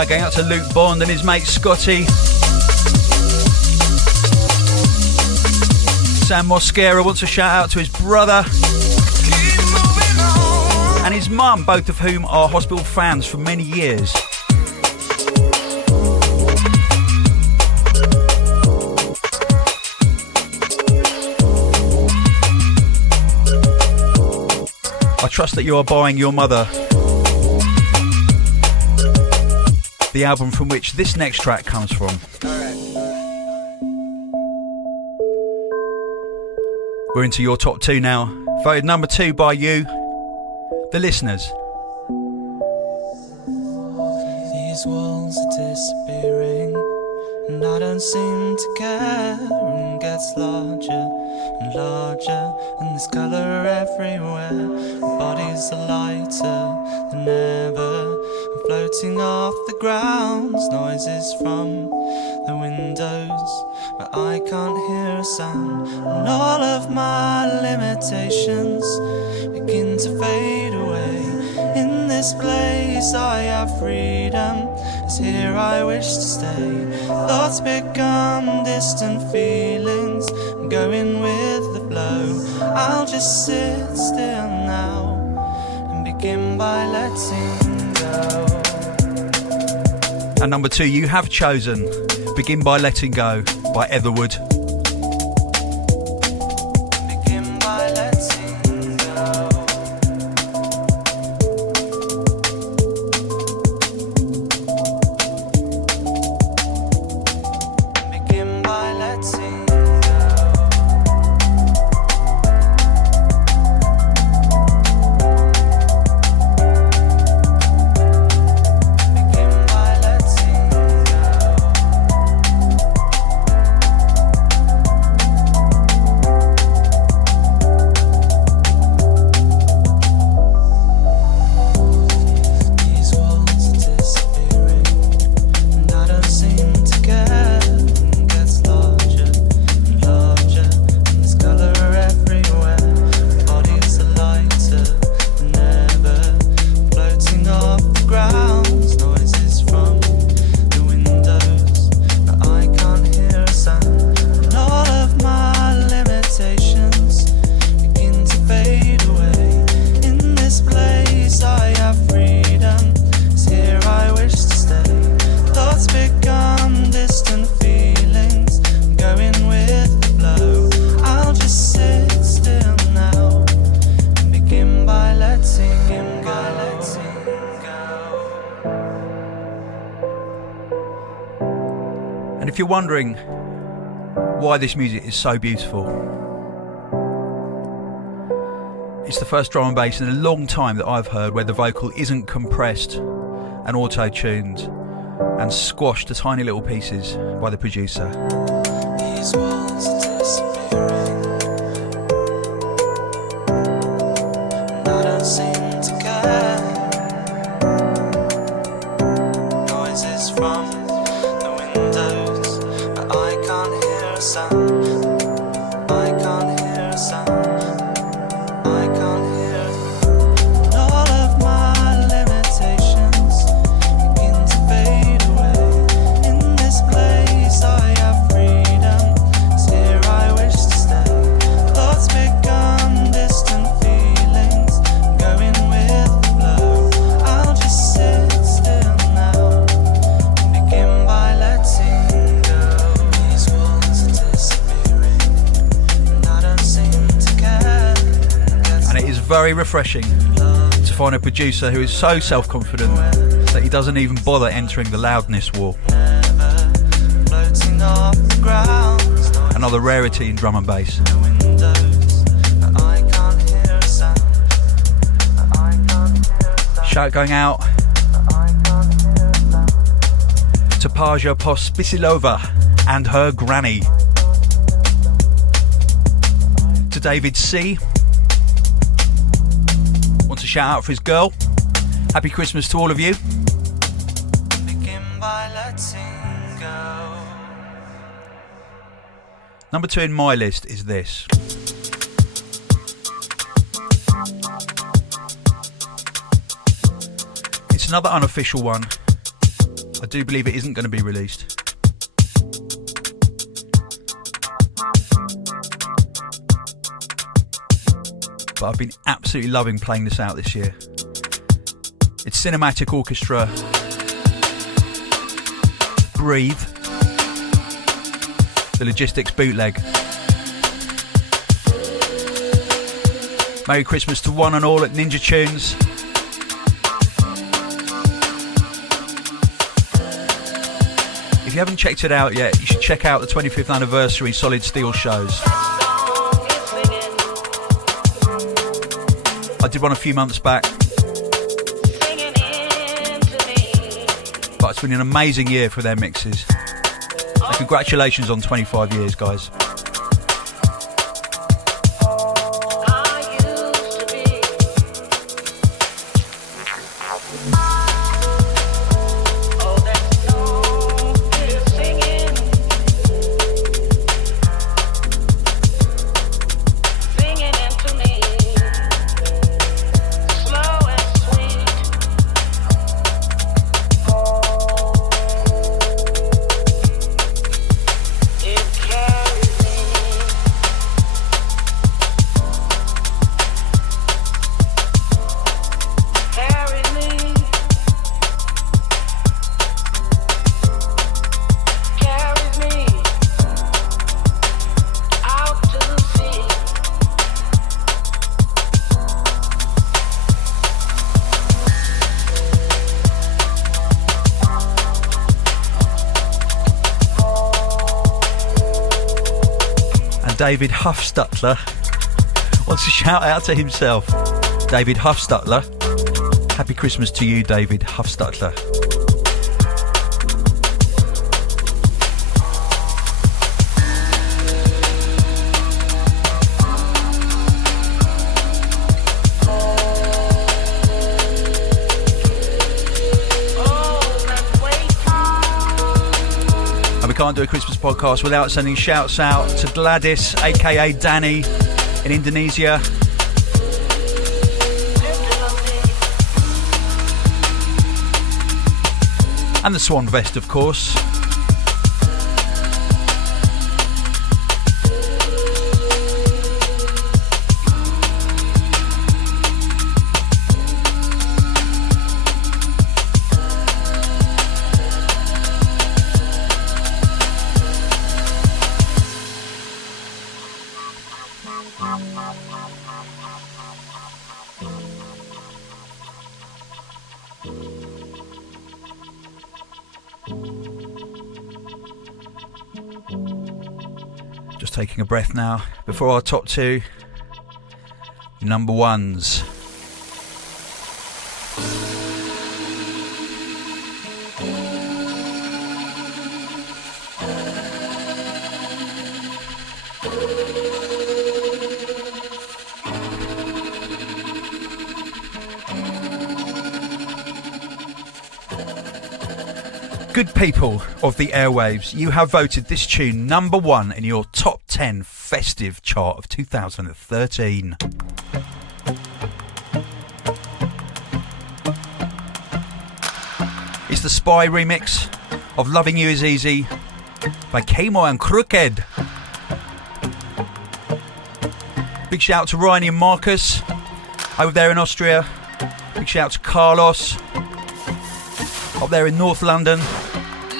Shout going out to Luke Bond and his mate Scotty. Sam Mosquera wants a shout out to his brother and his mum, both of whom are hospital fans for many years. I trust that you are buying your mother the album from which this next track comes from. We're into your top 2 now. Voted number 2 by you, the listeners. These walls are disappearing, and I don't seem to care. And gets larger and larger, and there's colour everywhere. My bodies are lighter than ever, and floating off the ground. Noises from the windows, but I can't hear a sound. And all of my limitations begin to fade away. In this place I have freedom, it's here I wish to stay. Thoughts become distant feelings, I'm going with the flow. I'll just sit still now and begin by letting go. And number 2 you have chosen, Begin by Letting Go by Etherwood. Begin by letting go. Begin by letting If you're wondering why this music is so beautiful, it's the first drum and bass in a long time that I've heard where the vocal isn't compressed and auto-tuned and squashed to tiny little pieces by the producer. These walls are disappearing, and I don't seem to care. Noises from the windows, but I can't hear a sound. I can't hear a sound. I can't hear. And all of my limitations begin to fade away. In this place I have freedom. It's here I wish to stay. Thoughts become distant feelings. I'm going with the flow. I'll just sit still now and begin by letting go. These walls are disappearing, and I don't seem to care. And it is very refreshing to find a producer who is so self-confident that he doesn't even bother entering the loudness war. Floating off the ground. Another rarity in drum and bass. Windows, but I can't hear a sound. I can't hear a sound. Shout going out I can't hear a sound. to Paja Pospisilova and her granny. To David C. Wants a shout out for his girl. Happy Christmas to all of you. Begin by letting go. Number 2 in my list is this. It's another unofficial one. I do believe it isn't going to be released. But I've been absolutely loving playing this out this year. It's Cinematic Orchestra Breathe, the Logistics bootleg. Merry Christmas to one and all at Ninja Tunes. If you haven't checked it out yet, you should check out the 25th anniversary Solid Steel shows. I did one a few months back. But it's been an amazing year for their mixes. So congratulations on 25 years, guys. David Huffstutler wants to shout out to himself. David Huffstutler. Happy Christmas to you, David Huffstutler. Can't do a Christmas podcast without sending shouts out to Gladys, aka Danny, in Indonesia. And the Swan Vest, of course. Just taking a breath now before our top two number ones. Good people of the airwaves, you have voted this tune number one in your top 10 festive chart of 2013. It's the S.P.Y remix of Loving You Is Easy by Camo and Krooked. Big shout out to Whiney and Marcus over there in Austria. Big shout out to Carlos up there in North London.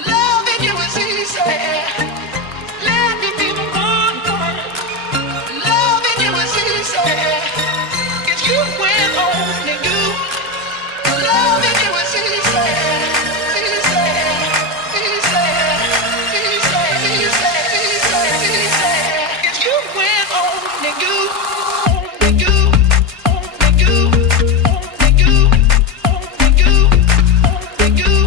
Loving you is easy. Let me be the one. Loving you is easy. 'Cause you went only you. Loving you is easy. Easy, easy, easy, easy, easy, easy. 'Cause you went only you. Only you. Only you. Only you. Only you. Only you.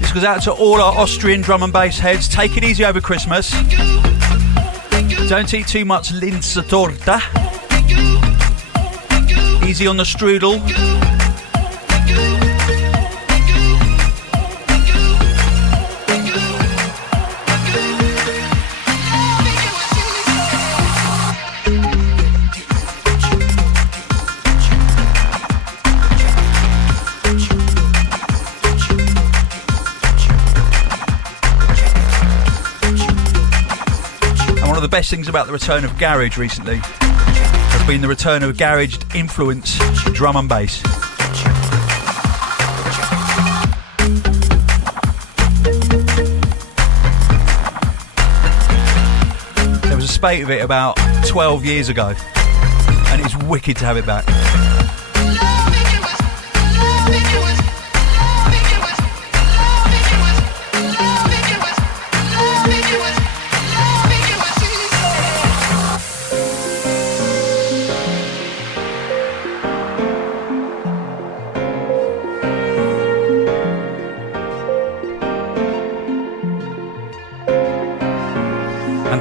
This goes out to all our Austrian drum and bass heads. Take it easy over Christmas. Don't eat too much Linzer torta. Easy on the strudel. the best things about the return of garage recently has been the return of garage influence drum and bass. There was a spate of it about 12 years ago, and it's wicked to have it back.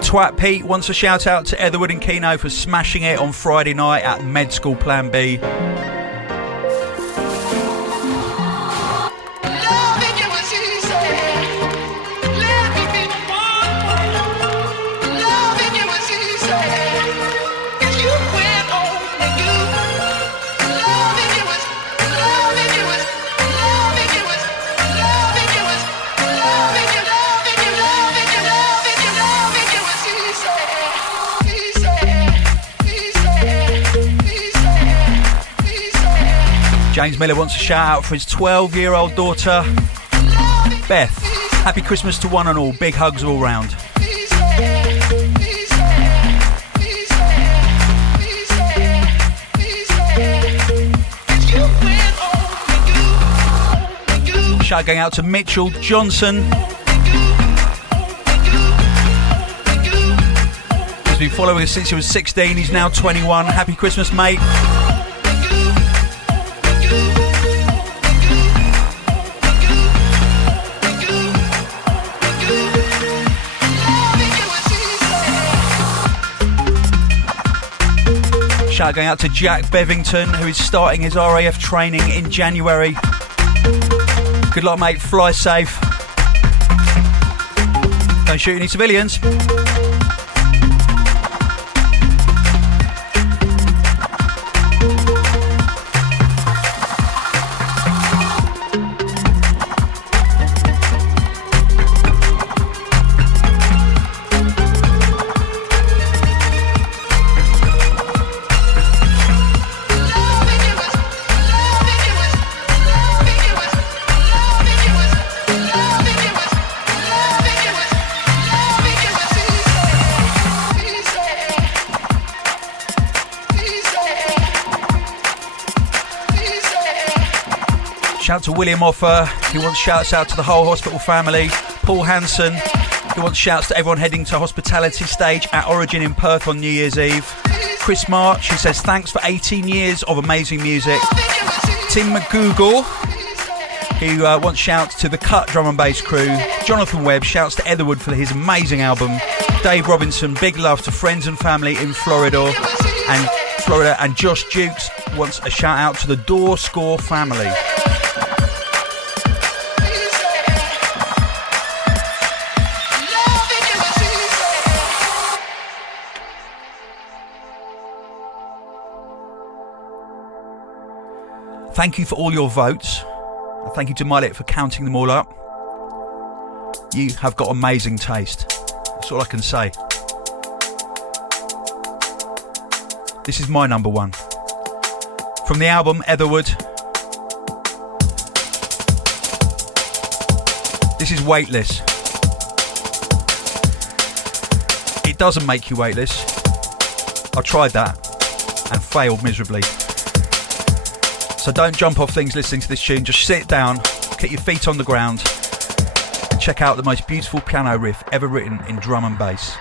Twat Pete wants a shout out to Etherwood and Keeno for smashing it on Friday night at Med School Plan B. James Miller wants a shout out for his 12-year-old daughter, Beth. Happy Christmas to one and all. Big hugs all round. Shout going out to Mitchell Johnson. He's been following us since he was 16. He's now 21. Happy Christmas, mate. Shout going out to Jack Bevington, who is starting his RAF training in January. Good luck, mate. Fly safe. Don't shoot any civilians. Shout to William Offer, who wants shouts out to the whole hospital family. Paul Hanson, who wants shouts to everyone heading to hospitality stage at Origin in Perth on New Year's Eve. Chris March, who says thanks for 18 years of amazing music. Tim McGoogle, who wants shouts to the Cut drum and bass crew. Jonathan Webb, shouts to Etherwood for his amazing album. Dave Robinson, big love to friends and family in Florida. And Josh Dukes wants a shout out to the Door Score family. Thank you for all your votes. And thank you to Millet for counting them all up. You have got amazing taste. That's all I can say. This is my number one. From the album Etherwood. This is Weightless. It doesn't make you weightless. I tried that and failed miserably. So don't jump off things listening to this tune. Just sit down, get your feet on the ground, and check out the most beautiful piano riff ever written in drum and bass.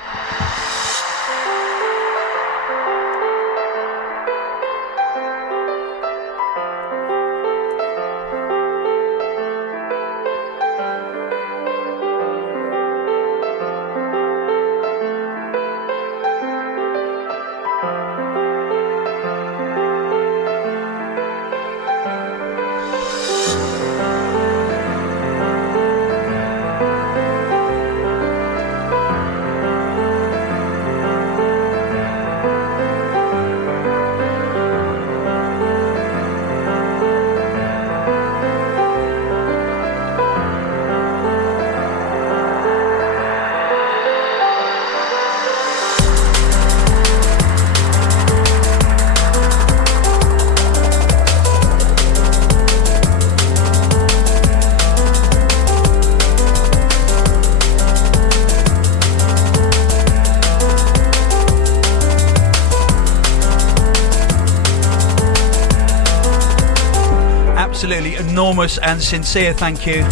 absolutely enormous and sincere thank you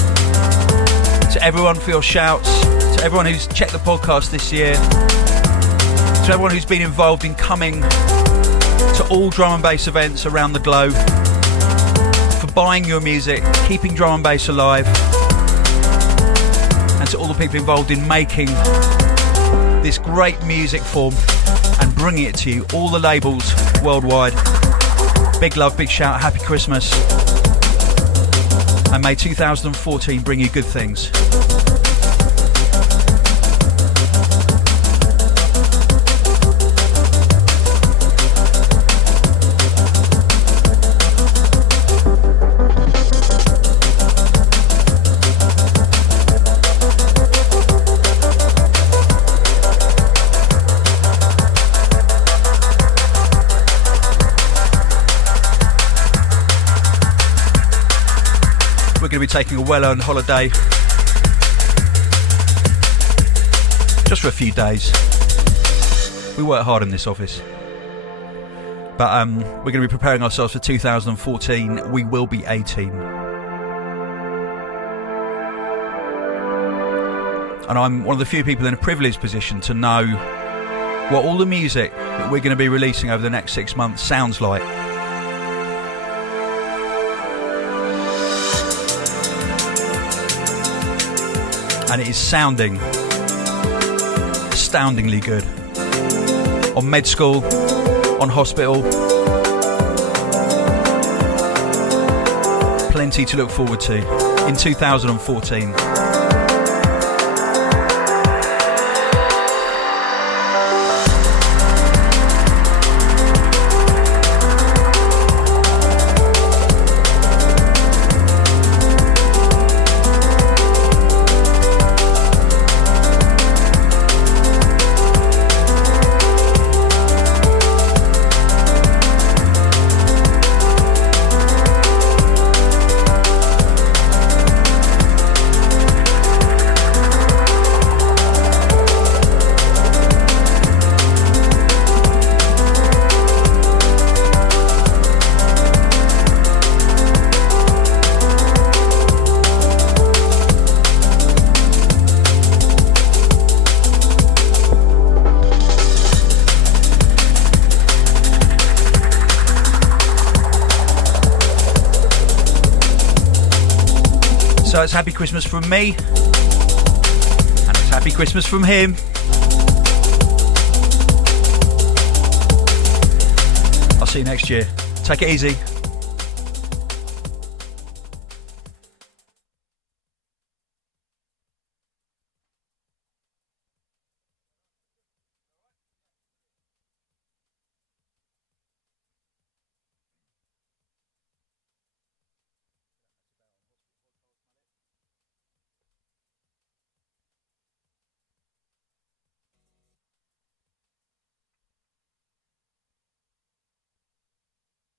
to everyone for your shouts, to everyone who's checked the podcast this year, to everyone who's been involved in coming to all drum and bass events around the globe, for buying your music, keeping drum and bass alive, and to all the people involved in making this great music form and bringing it to you, all the labels worldwide. Big love, big shout, happy Christmas, and may 2014 bring you good things. We're going to be taking a well-earned holiday just for a few days. We work hard in this office, but we're going to be preparing ourselves for 2014. We will be 18, and I'm one of the few people in a privileged position to know what all the music that we're going to be releasing over the next 6 months sounds like. And it is sounding astoundingly good. On med school, on hospital. Plenty to look forward to in 2014. So it's happy Christmas from me, and it's happy Christmas from him. I'll see you next year. Take it easy.